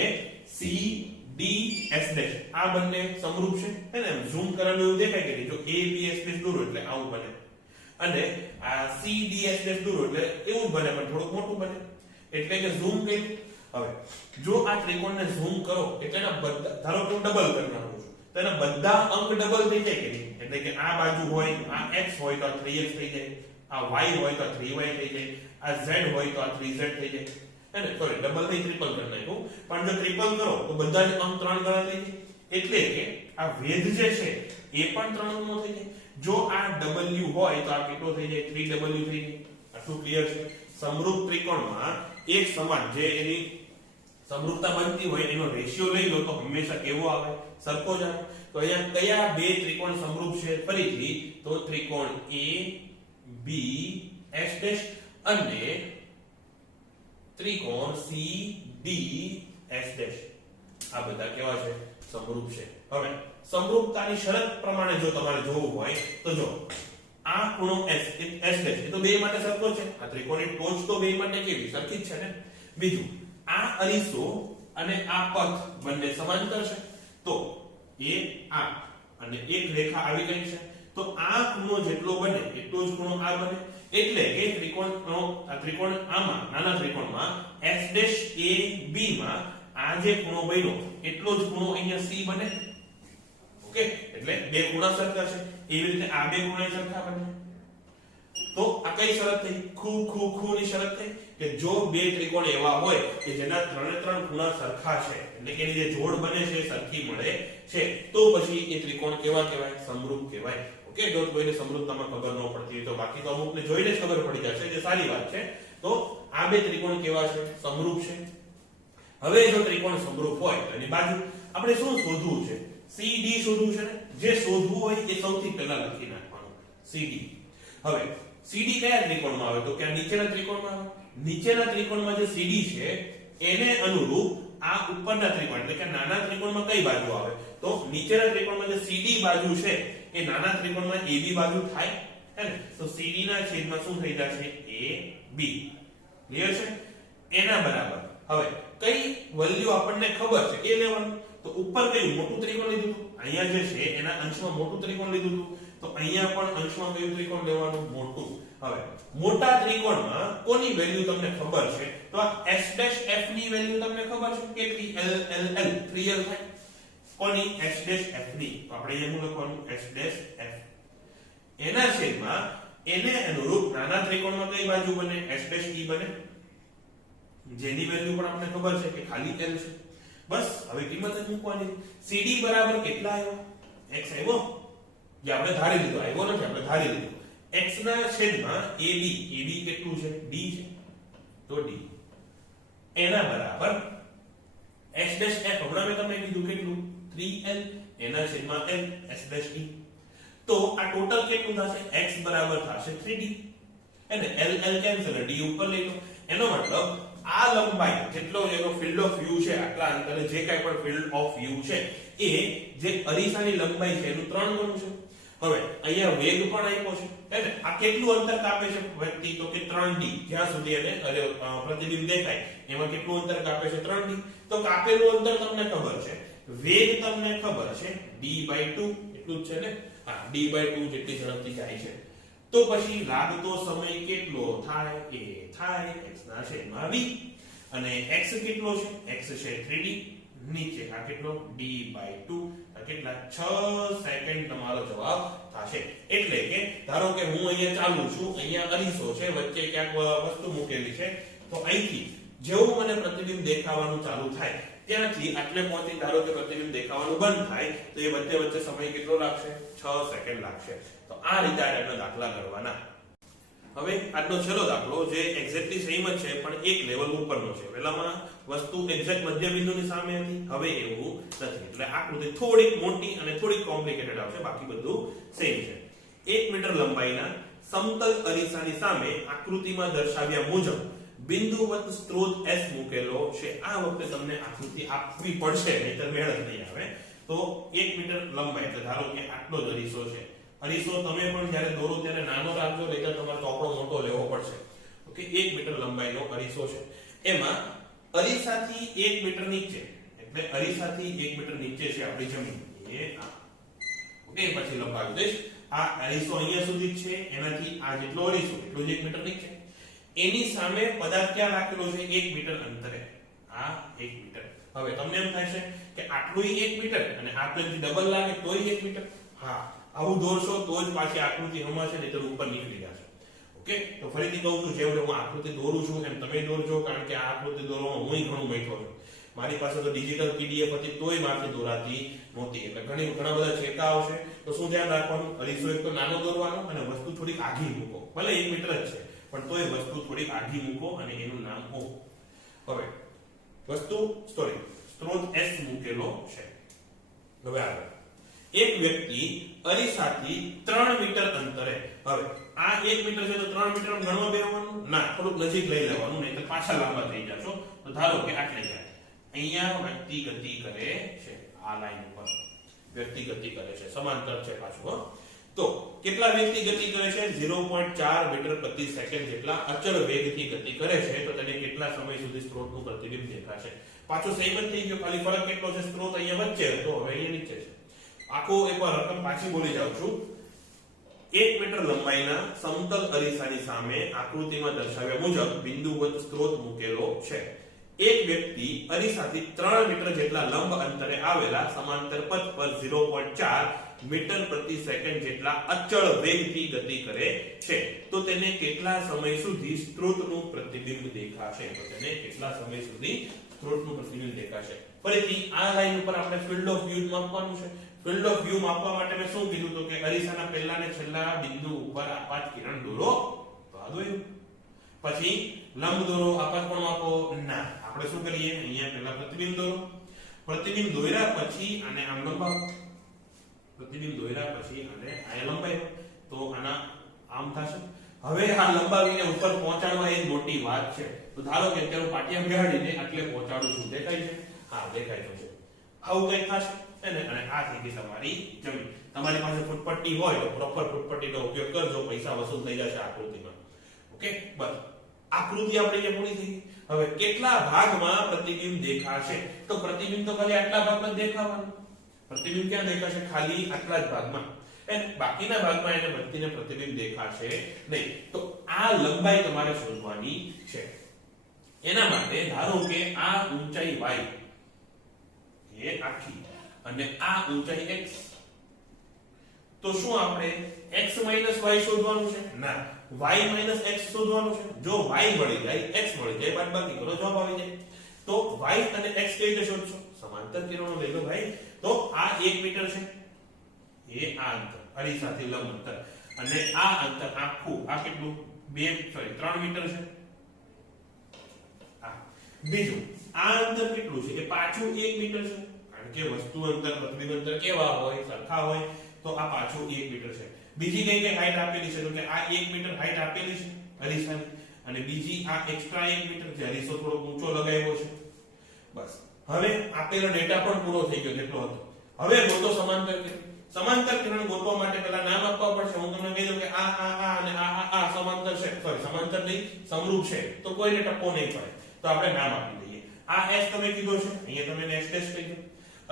CDS ડેશ, આ બંને સમરૂપ છે. હે ને? ઝૂમ કરેલું એવું દેખાય કે નહીં? જો ABS ડેશ દોરો એટલે આવું બને અને આ CDS ડેશ દોરો એટલે એવું બને પણ થોડું મોટું બને. એટલે કે ઝૂમ કર્યું. હવે જો આ ત્રિકોણને ઝૂમ કરો એટલે એના બધા, ધારો કે હું ડબલ કરી નાખું છું, તો એના બધા અંક ડબલ થઈ જાય કે નહીં? એટલે કે આ બાજુ હોય આ x હોય તો આ 3x થઈ જાય, આ y હોય તો આ 3y થઈ જાય, આ z હોય તો આ 3z થઈ જાય. હે ને? સોરી, ડબલ નહીં, ટ્રિપલ કરી નાખ્યું. પણ જો ટ્રિપલ કરો તો બધા જ અંક 3 ગણા થઈ જાય. એટલે કે આ વેધ જે છે એ પણ 3 અંકનો થઈ જાય. જો આ w હોય તો આ કેટલો થઈ જાય? 3w થઈ જાય. આટલું ક્લિયર છે? સમરૂપ ત્રિકોણમાં એક સમાન જે એની સમરૂપતા બનતી હોય એનો રેશિયો લઈ લો તો હંમેશા કેવો આવે? સરખો જ આવે. તો અહીંયા કયા બે ત્રિકોણ સમરૂપ છે? ફરીથી તો ત્રિકોણ ABS ડેશ અને ત્રિકોણ CDS ડેશ. આ બધા કેવા છે? સમરૂપ છે. હવે સમરૂપતાની શરત પ્રમાણે જો તમારે જોવું હોય તો જો આ ખૂણો S ડેશ એ તો બે માટે સરખો છે. આ ત્રિકોણની ટોચ તો બે માટે કેવી? સરખી જ છે ને. બીજું, આ અરીસો અને આ પથ બંને સમાંતર છે. તો એ આ અને એક રેખા આવી ગઈ છે. તો આ ખૂણો જેટલો બને એટલો જ ખૂણો આ બને. એટલે કે ત્રિકોણનો આ ત્રિકોણ આમાં નાના ત્રિકોણમાં S ડેશ AB માં આ જે ખૂણો બન્યો એટલો જ ખૂણો અહીંયા C બને. ઓકે, એટલે બે ખૂણા સરખા છે. એવી રીતે આ બે ખૂણા સરખા બને. તો આ કઈ શરત થઈ? ખૂ ની શરત થઈ કે જો બે ત્રિકોણ એવા હોય કે જેના ત્રણે ત્રણ ખૂણા સરખા છે, એટલે કે જે જોડ બને છે સરખી મળે છે, તો પછી એ ત્રિકોણ કેવા કહેવાય? સમરૂપ કહેવાય. ઓકે, જો કોઈને સમરૂપતામાં ખબર ન પડતી હોય તો બાકી તો અમુકને જોઈને જ ખબર પડી જશે, જે સારી વાત છે. તો આ બે ત્રિકોણ કેવા છે? સમરૂપ છે. હવે જો ત્રિકોણ સમરૂપ હોય તો એની બાજુ આપણે શું શોધવું છે? CD શોધવું છે ને. જે શોધવું હોય એ સૌથી પહેલા લખી નાખવાનું CD. હવે CD કયા ત્રિકોણમાં આવે? તો કે નીચેના ત્રિકોણમાં આવે. નીચેના ત્રિકોણમાં જે CD છે એને અનુરૂપ આ ઉપરના ત્રિકોણ એટલે કે નાના ત્રિકોણમાં કઈ બાજુ આવે? તો નીચેના ત્રિકોણમાં જે CD બાજુ છે એ નાના ત્રિકોણમાં AB બાજુ થાય. હે ને? તો CD ના છેદમાં શું થઈ જશે? AB. ક્લિયર છે? એના બરાબર હવે કઈ વેલ્યુ આપણને ખબર છે એ લેવાનું. તો ઉપર કયું મોટું ત્રિકોણ લીધું હતું, અહીંયા જે છે એના અંશમાં મોટું ત્રિકોણ લીધું હતું. તો અહીંયા પણ અંશમાં કયું ત્રિકોણ લેવાનું? મોટું. હવે મોટા ત્રિકોણમાં કોની વેલ્યુ તમને ખબર છે? તો આ S ડેશ F ની વેલ્યુ તમને ખબર છે કેટલી? L 3L થાય. કોની? S ડેશ F ની. તો આપણે અહીંયા લખવાનું S ડેશ F. એના છેદમાં એને અનુરૂપ નાના ત્રિકોણમાં કઈ બાજુ બને? S ડેશ E બને. જેની વેલ્યુ પણ આપણને ખબર છે કે ખાલી L છે. બસ હવે કિંમત જ મૂકવાની. CD બરાબર કેટલા આવ્યો? x આવ્યો. જે આપણે ધારી લીધો, આવ્યો નથી, આપણે ધારી લીધો. x ના છેદમાં AB. AB કેટલું છે? D છે. તો D એના બરાબર S ડેશ F. હમણાં મેં તમને કીધું કેટલું? 3L. એના છેદમાં n s ડેશ d. તો આ ટોટલ કેટલું થશે? x બરાબર થશે 3d. અને l કેન્સલ, d ઉપર લઈ લો. એનો મતલબ આ લંબાઈ જેટલો એનો ફિલ્ડ ઓફ વ્યૂ છે, આટલા અંતરે જે કાંઈ પણ ફિલ્ડ ઓફ વ્યૂ છે એ જે અરીસાની લંબાઈ છે એનું 3 ગણું છે. હવે અહીંયા વેગ પણ આપ્યો છે, હે ને? આ કેટલું અંતર કાપે છે વ્યક્તિ? તો કે 3d. જ્યાં સુધી એને પ્રતિબિંબ દેખાય એમાં કેટલું અંતર કાપે છે? 3d. તો કાપેલું અંતર તમને ખબર છે, વેગ તમને ખબર છે, d/2 એટલું જ છે ને? હા, d/2 જેટલી ઝડપથી જાય છે. તો પછી લાગતો સમય કેટલો થાય? એ થાય x ના છેદમાં v. અને x કેટલો છે? x છે 3d. નીચે આ કેટલો? d/2. આ કેટલા? 6 સેકન્ડ તમારો જવાબ થશે. એટલે કે ધારો કે હું અહીંયા ચાલુ છું, અહીંયા અરીસો છે, વચ્ચે ક્યાંક વસ્તુ મૂકેલી છે, તો અહીંથી જેવું મને પ્રતિબિંબ દેખાવાનું ચાલુ થાય ત્યાંથી આટલે પહોંચી ધારો કે પ્રતિબિંબ દેખાવાનું બંધ થાય તો એ વચ્ચે વચ્ચે સમય કેટલો લાગશે? 6 સેકન્ડ લાગશે. તો આ રીતે આપણે દાખલા ગણવાના. હવે આજનો છેલ્લો દાખલો જે એક્ઝેક્ટલી સેમ જ છે પણ એક લેવલ ઉપરનો છે. પહેલામાં વસ્તુ એક્ઝેક્ટ મધ્ય બિંદુની સામે હતી, હવે એવું નથી. એટલે આકૃતિ થોડીક મોટી અને થોડીક કોમ્પ્લિકેટેડ આવશે, બાકી બધું સેમ છે. 1 મીટર લંબાઈના સમતલ અરીસાની સામે આકૃતિમાં દર્શાવ્યા મુજબ બિંદુવત સ્ત્રોત S મૂકેલો છે. આ વખતે તમને આકૃતિ આપવી પડશે, નહીતર મેળ જ નહીં આવે. તો 1 મીટર લંબાઈ એટલે ધારો કે આટલો જ અરીસો છે. અરીસો તમે પણ જ્યારે દોરો ત્યારે નાનો રાખજો, નહીતર તમારે ચોપડો મોટો લેવો પડશે. ઓકે, 1 મીટર લંબાઈનો અરીસો છે. એમાં અરીસાથી 1 મીટર નીચે, એટલે અરીસાથી 1 મીટર નીચે છે આપણી જમીન, એ આ. ઓકે, પછી લંબાવી દઈશ. આ અરીસો અહીંયા સુધી છે, એનાથી આ જેટલો અરીસો એટલો જ 1 મીટર નીચે. એની સામે પદાર્થ ક્યાં રાખેલો છે? 1 મીટર અંતરે. આ 1 મીટર. હવે તમને એમ થાય છે કે આટલું 1 મીટર અને આ પ્લેનથી ડબલ લાગે તોય 1 મીટર. હા, આવું દોરશો તો જ પાછી આકૃતિ હમાશે, નહીતર ઉપર નીકળી જશે. ઓકે, તો ફરીથી કહું છું, જેમ હું આકૃતિ દોરું છું એમ તમે દોરજો, કારણ કે આ આકૃતિ દોરવામાં હું ઘણું બેઠો છું. મારી પાસે તો ડિજિટલ પીડીએફ હતી તોય મારથી દોરાતી નહોતી. એટલે ઘણા બધા ચેતા આવશે. તો શું ધ્યાન રાખવાનું? અરીસો એક તો નાનો દોરવાનો અને વસ્તુ થોડીક આઘી મૂકો. ભલે 1 મીટર જ છે પણ તોય વસ્તુ થોડીક આઘી મૂકો અને એનું નામ O. હવે સ્ત્રોત S મૂકેલો છે. હવે આગળ એક વ્યક્તિ અરીસાથી 3 મીટર અંતરે, હવે આ 1 મીટર છે તો 3 મીટર ગણવા બેસવાનું ના, થોડુંક નજીક લઈ લેવાનું, નહીં તો પાછા લાંબા થઈ જશો. તો ધારો કે આટલે જાય, અહીંયા વ્યક્તિ ગતિ કરે છે, આ લાઈન ઉપર વ્યક્તિ ગતિ કરે છે, સમાંતર છે પાછું. તો કેટલા વેગથી ગતિ કરે છે? 0.4 મીટર પ્રતિ સેકન્ડ જેટલા અચળ વેગથી ગતિ કરે છે. તો તેને કેટલા સમય સુધી સ્ત્રોતનું પ્રતિબિંબ દેખાશે? પાછો સેમ જ થઈ ગયો, ખાલી ફરક કેટલો છે? સ્ત્રોત અહીંયા વચ્ચે હતો, હવે અહીંયા નીચે છે. આખો એકવાર રકમ પાછી બોલી જાઉં છું. 1 મીટર લંબાઈના સમતલ અરીસાની સામે આકૃતિમાં દર્શાવ્યા મુજબ બિંદુવત સ્ત્રોત મૂકેલો છે. એક વ્યક્તિ અરીસાથી 3 મીટર જેટલા લંબ અંતરે આવેલા સમાંતર પથ પર 0.4 મીટર પ્રતિ સેકન્ડ જેટલા અચળ વેગથી ગતિ કરે છે. તો તેને કેટલા સમય સુધી સ્ત્રોતનું પ્રતિબિંબ દેખાશે? તો તેને કેટલા સમય સુધી સ્ત્રોતનું પ્રતિબિંબ દેખાશે? ફરીથી આ લાઈન ઉપર આપણે ફિલ્ડ ઓફ વ્યૂ માપવાનું છે. ફિલ્ડ ઓફ વ્યૂ માપવા માટે મેં શું કીધું? તો કે અરીસાના પહેલા ને છેલ્લા બિંદુ ઉપર આપાત કિરણ દોરો. તો આ દોર્યું. પછી લંબ દોરો, આપાત પણ માપો. ના, આપણે શું કરીએ? અહીંયા પહેલા પ્રતિબિંબ દોરો. પ્રતિબિંબ દોર્યા પછી આને આમ લંબાવો. પ્રતિબિંબ દોર્યા પછી આને આ લંબાવ્યો તો આના આમ થશે. હવે આ લંબાવીને ઉપર પહોંચાડવા એ મોટી વાત છે. તો ધારો કે અત્યારે પાટિયા બેહાડીને આટલે પહોંચાડું છું, દેખાય છે? હા, દેખાય છે. આવું કઈ થશે અને આ થઈ ગઈ તમારી જમીન. તમારી પાસે ફૂટપટ્ટી હોય તો પ્રોપર ફૂટપટ્ટીનો ઉપયોગ કરજો, પૈસા વસૂલ થઈ જશે આકૃતિમાં. ઓકે, બસ આકૃતિ આપણે જે પૂરી થઈ. હવે કેટલા ભાગમાં પ્રતિબિંબ દેખાશે? તો પ્રતિબિંબ તો ખાલી આટલા ભાગમાં જ દેખાવાનું. પ્રતિબિંબ ક્યાં દેખાશે? ખાલી આટલા જ ભાગમાં. અને બાકીના ભાગમાં એને વ્યક્તિને પ્રતિબિંબ દેખાશે નહીં. તો આ લંબાઈ તમારે શોધવાની છે. એના માટે ધારો કે આ ઊંચાઈ y એ આખી અને આ ઊંચાઈ x, તો શું આપણે x y શોધવાનું છે? ના, y x શોધવાનું છે. જો y મળી જાય, x મળી જાય, બાદબાકી કરો, જવાબ આવી જાય. તો y અને x કઈ રીતે શોધશો? સમાંતર કિરણો લઈ લો ભાઈ. તો આ 1 મીટર છે, એ આ અંતર અરીસાથી લંબ અંતર, અને આ અંતર આખું આ કેટલું? 3 મીટર છે. બીજું આ અંતર કેટલું છે? એ પાછું 1 મીટર છે. કારણ કે વસ્તુ અંતર પ્રતિબિંબ અંતર કેવા હોય સરખા હોય તો આ પાછું 1 મીટર છે. બીજી કઈ હાઈટ આપેલી છે તો કે આ 1 મીટર હાઈટ આપેલી છે અરીસાની અને બીજી આ એક્સ્ટ્રા 1 મીટર જે અરીસો થોડો ઊંચો લગાવ્યો છે. બસ હવે આપેલો ડેટા પણ પૂરો થઈ ગયો જેટલો હતો. હવે ગોતો સમાંતર કિરણ. સમાંતર કિરણ ગોતવા માટે પહેલા નામ આપવા પડશે. હું તમને કહી દઉં કે આ અને આ સમાંતર છે, સોરી સમાંતર નહીં સમરૂપ છે તો કોઈને ટપ્પો નહીં પડે તો આપણે નામ આપી દઈએ. આ S તમે કીધો છે, અહીંયા તમે S ડેશ કહી દો.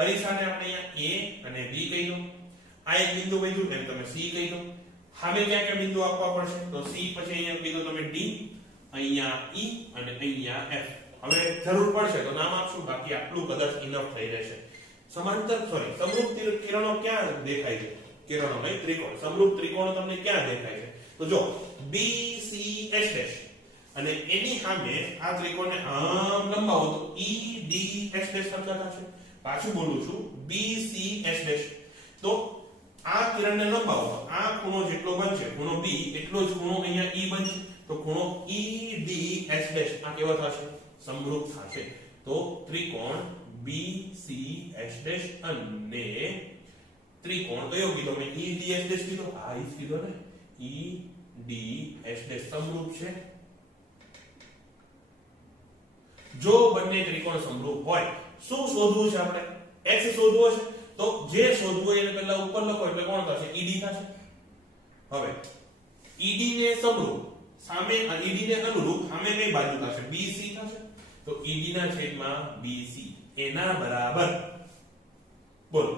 અરીસાને આપણે અહીંયા A અને B કહી દો. આ એક બિંદુ વધ્યું એમ તમે C કહી દો. હવે ક્યાં ક્યાં બિંદુ આપવા પડશે તો C પછી અહીંયા કીધો તમે D, અહીંયા E અને અહીંયા F. હવે જરૂર પડશે તો નામ આપશું, બાકી આટલું કદાચ ઇનફ થઈ રહેશે. સમાંતર સોરી સમરૂપ કિરણો ક્યાં દેખાય છે? કિરણો નહીં, ત્રિકોણ. સમરૂપ ત્રિકોણો તમને ક્યાં દેખાય છે? તો જો B C S ડેશ અને એની સામે આ ત્રિકોણને આમ લંબાવો તો E D S ડેશ શબ્દ થશે. પાછું બોલું છું B C S ડેશ. તો આ કિરણને લંબાવો તો આ ખૂણો જેટલો બનશે ખૂણો B એટલો જ ખૂણો અહીંયા E બનશે. તો ખૂણો E D S ડેશ આ કેવો થશે? સમરૂપ થશે. તો ત્રિકોણ B C S ડેશ અને ત્રિકોણ કયો કીધો મેં? E D S ડેશ કીધો. આ જ કીધો ને, E D S ડેશ સમરૂપ છે. જો બંને ત્રિકોણ સમરૂપ હોય શું શોધવું છે આપણે? x શોધવો છે. તો જે શોધવું એને પહેલા ઉપર લખો એટલે કોણ થશે? ED થશે. હવે ED ને સમરૂપ સામે ED ને અનુરૂપ સામે કઈ બાજુ થશે? BC થશે. તો ED ના છેદમાં BC એના બરાબર બોલો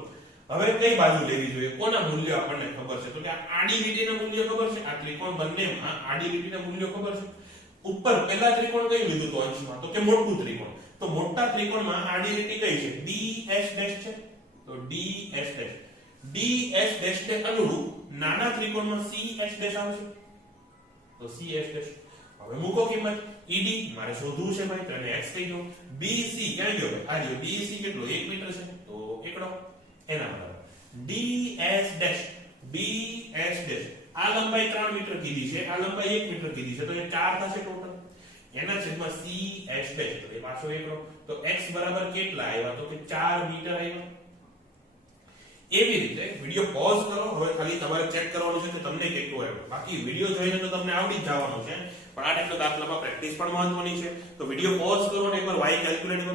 હવે કઈ બાજુ લેવી જોઈએ? કોના મૂલ્ય આપણને ખબર છે? તો કે આડી લીટીના મૂલ્ય ખબર છે. આ ત્રિકોણ બંનેમાં આડી લીટીના મૂલ્યો ખબર છે. ઉપર પહેલા ત્રિકોણ કઈ લીધું તો અંશમાં? તો કે મોટું ત્રિકોણ. તો મોટા ત્રિકોણમાં આડી લીટી કઈ છે? DS ડેશ છે. તો DS ડેશ. DS ડેશ ને અનુરૂપ નાના ત્રિકોણમાં CS ડેશ આવશે. તો CS ડેશ. હવે મૂકો કિંમત. ED મારે શોધવું છે ભાઈ, તો x થઈ ગયો. BC ક્યાં ગયો? આ જો BC કેટલો? 1 મીટર છે. તો એકડો એના બરાબર DS ડેશ. BS ડેશ આ લંબાઈ 3 મીટર કીધી છે, આ લંબાઈ 1 મીટર કીધી છે, તો એ 4 થશે ટોટલ. એના છેદમાં CS ડેશ તો એ પાછો એકડો. તો x બરાબર કેટલા આવ્યા? તો કે 4 મીટર આવ્યા. એવી રીતે વિડિયો પોઝ કરો. હવે ખાલી તમારે ચેક કરવાનું છે કે તમને કેટલું આવ્યું. બાકી વિડિયો જોઈને તો તમને આવડી જ જવાનું છે, પણ આ ટાઈપના દાખલામાં પ્રેક્ટિસ પણ મહત્વની છે. તો વિડિયો પોઝ કરો અને એકવાર y કેલ્ક્યુલેટ કરો.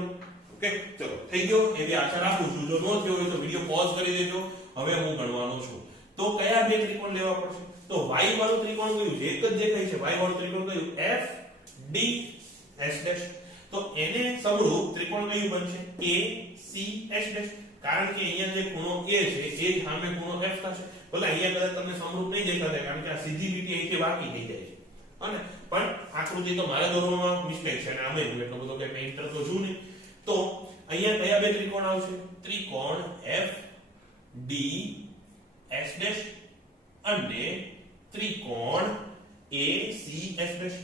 ઓકે, ચલો થઈ ગયો એવી આશા રાખું છું. જો ન થયો હોય તો વિડિયો પોઝ કરી દેજો. હવે હું ગણવાનો છું. તો કયા બે ત્રિકોણ લેવા પડશે? તો y વાળું ત્રિકોણ કયું છે? એક જ દેખાય છે. y વાળું ત્રિકોણ કયું? F D S dash. તો એને સમરૂપ ત્રિકોણ કયું બનશે? A C S dash. કારણ કે અહીંયા જે ખૂણો A છે એ જ સામે ખૂણો F થશે. ભલે અહીંયા કદાચ તમને સમરૂપ નહીં દેખાતા કારણ કે આ સીધી લીટી અહીંથી વાકી થઈ જાય છે. અને પણ આકૃતિ તો મારા દોરવામાં મિસ્ટેક છે અને આમે એટલો બધો કે પેઇન્ટર તો છું નહીં. તો અહીંયા કયા બે ત્રિકોણ આવશે? ત્રિકોણ F D S ડેશ અને ત્રિકોણ ACS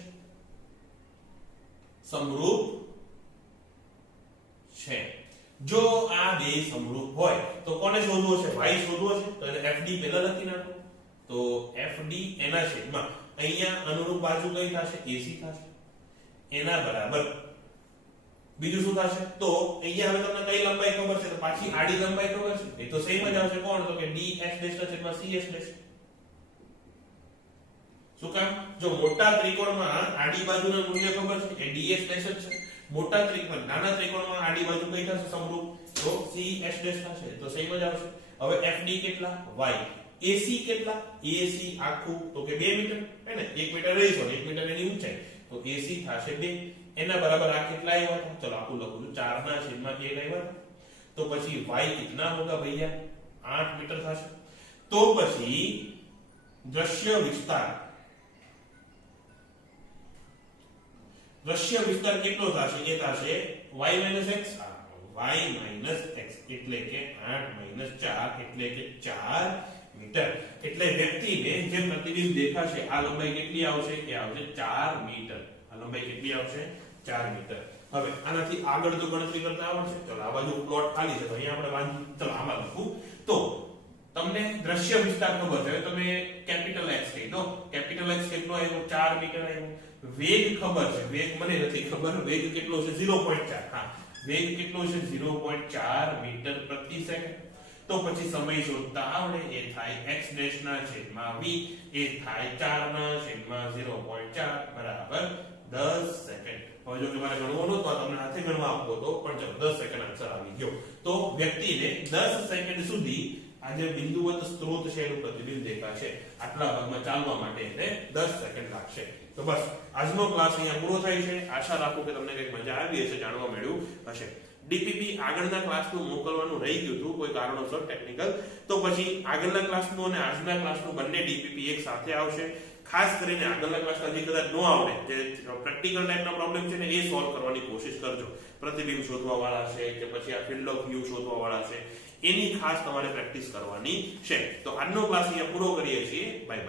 સમરૂપ છે. જો આ બે સમરૂપ હોય તો કોને શોધવો છે? y શોધવો છે. તો એને FD પહેલા લખી નાખો. તો FD એના છેદમાં અહીંયા અનુરૂપ બાજુ કઈ થશે? AC થશે. એના બરાબર બીજું શું થશે? તો અહીંયા હવે તમને કઈ લંબાઈ ખબર છે? તો પાછી આડી લંબાઈ ખબર છે. એ તો સેમ જ આવશે. કોણ? તો કે DS ડેશ ના છેદમાં CS ડેશ. શું કામ? જો મોટા ત્રિકોણમાં આડી બાજુનું મૂલ્ય ખબર છે એ DS ડેશ જ છે. મોટા ત્રિકોણ નાના ત્રિકોણમાં આડી બાજુ કઈ થશે? સમરૂપ. તો CS ડેશ થશે. તો સેમ જ આવશે. હવે FD કેટલા? y. AC કેટલા? AC આખું તો કે 2 મીટર હે ને? 1 મીટર રહીશો 1 મીટર એની ઊંચાઈ. તો AC થશે 2. એના બરાબર આ કેટલા આવ્યા હતા? ચલો આખું લખું છું. 4 ના છેદમાં 1 આવ્યા. તો પછી y कितना होगा भैया? 8 मीटर થશે. તો પછી દ્રશ્ય વિસ્તાર કેટલો થશે? એ થશે y x. y x એટલે કે 8 - 4 એટલે કે 4 મીટર. એટલે વ્યક્તિને જે પ્રતિબિંબ દેખાશે આ લંબાઈ કેટલી આવશે? એ આવશે 4 મીટર. આ લંબાઈ કેટલી આવશે? 4 મીટર. હવે આનાથી આગળ જો ગણતરી કરતા આવડશે. ચલો આ બાજુ પ્લોટ ખાલી છે તો અહીંયા આપણે ચલો આમાં લખું. તો તમને દ્રશ્ય વિસ્તાર ખબર છે. હવે તમે કેપિટલ X કહી દો. કેપિટલ X કેટલો આવ્યો? 4 મીટર આવ્યો. વેગ ખબર છે. વેગ મને નથી ખબર. વેગ કેટલો છે? 0.4. હા, વેગ કેટલો છે 0.4 મીટર પ્રતિ સેકન્ડ. તો પછી સમય શોધતા આવડે, એ થાય x ડેશ ના છેદમાં v, એ થાય 4 ના છેદમાં 0.4 બરાબર 10 સેકન્ડ. હવે જો કે મારે ગણવાનું તો તમને હાથે ગણવા આપવો તો, પણ ચલો 10 સેકન્ડ આન્સર આવી ગયો. તો વ્યક્તિને 10 સેકન્ડ સુધી આ જે બિંદુવત સ્ત્રોત છે એનું પ્રતિબિંબ દેખાશે. આટલા ભાગમાં ચાલવા માટે એને 10 સેકન્ડ લાગશે. તો બસ આજનો ક્લાસ અહીંયા પૂરો થાય છે. આશા રાખું કે તમને કંઈક મજા આવી હશે, જાણવા મળ્યું હશે. ડીપીપી આગળના ક્લાસનું મોકલવાનું રહી ગયું હતું કોઈ કારણોસર ટેકનિકલ, તો પછી આગળના ક્લાસનું અને આજના ક્લાસનું બંને ડીપીપી એક સાથે આવશે. ખાસ કરીને આગળના ક્લાસમાં જે કદાચ ન આવડે, જે પ્રેક્ટિકલ ટાઈપના પ્રોબ્લેમ છે ને એ સોલ્વ કરવાની કોશિશ કરજો. પ્રતિબિંબ શોધવા વાળા છે કે પછી આ ફિલ્ડ ઓફ વ્યૂ શોધવા વાળા છે, એની ખાસ તમારે પ્રેક્ટિસ કરવાની છે. તો આજનો ક્લાસ અહીંયા પૂરો કરીએ છીએ. બાય.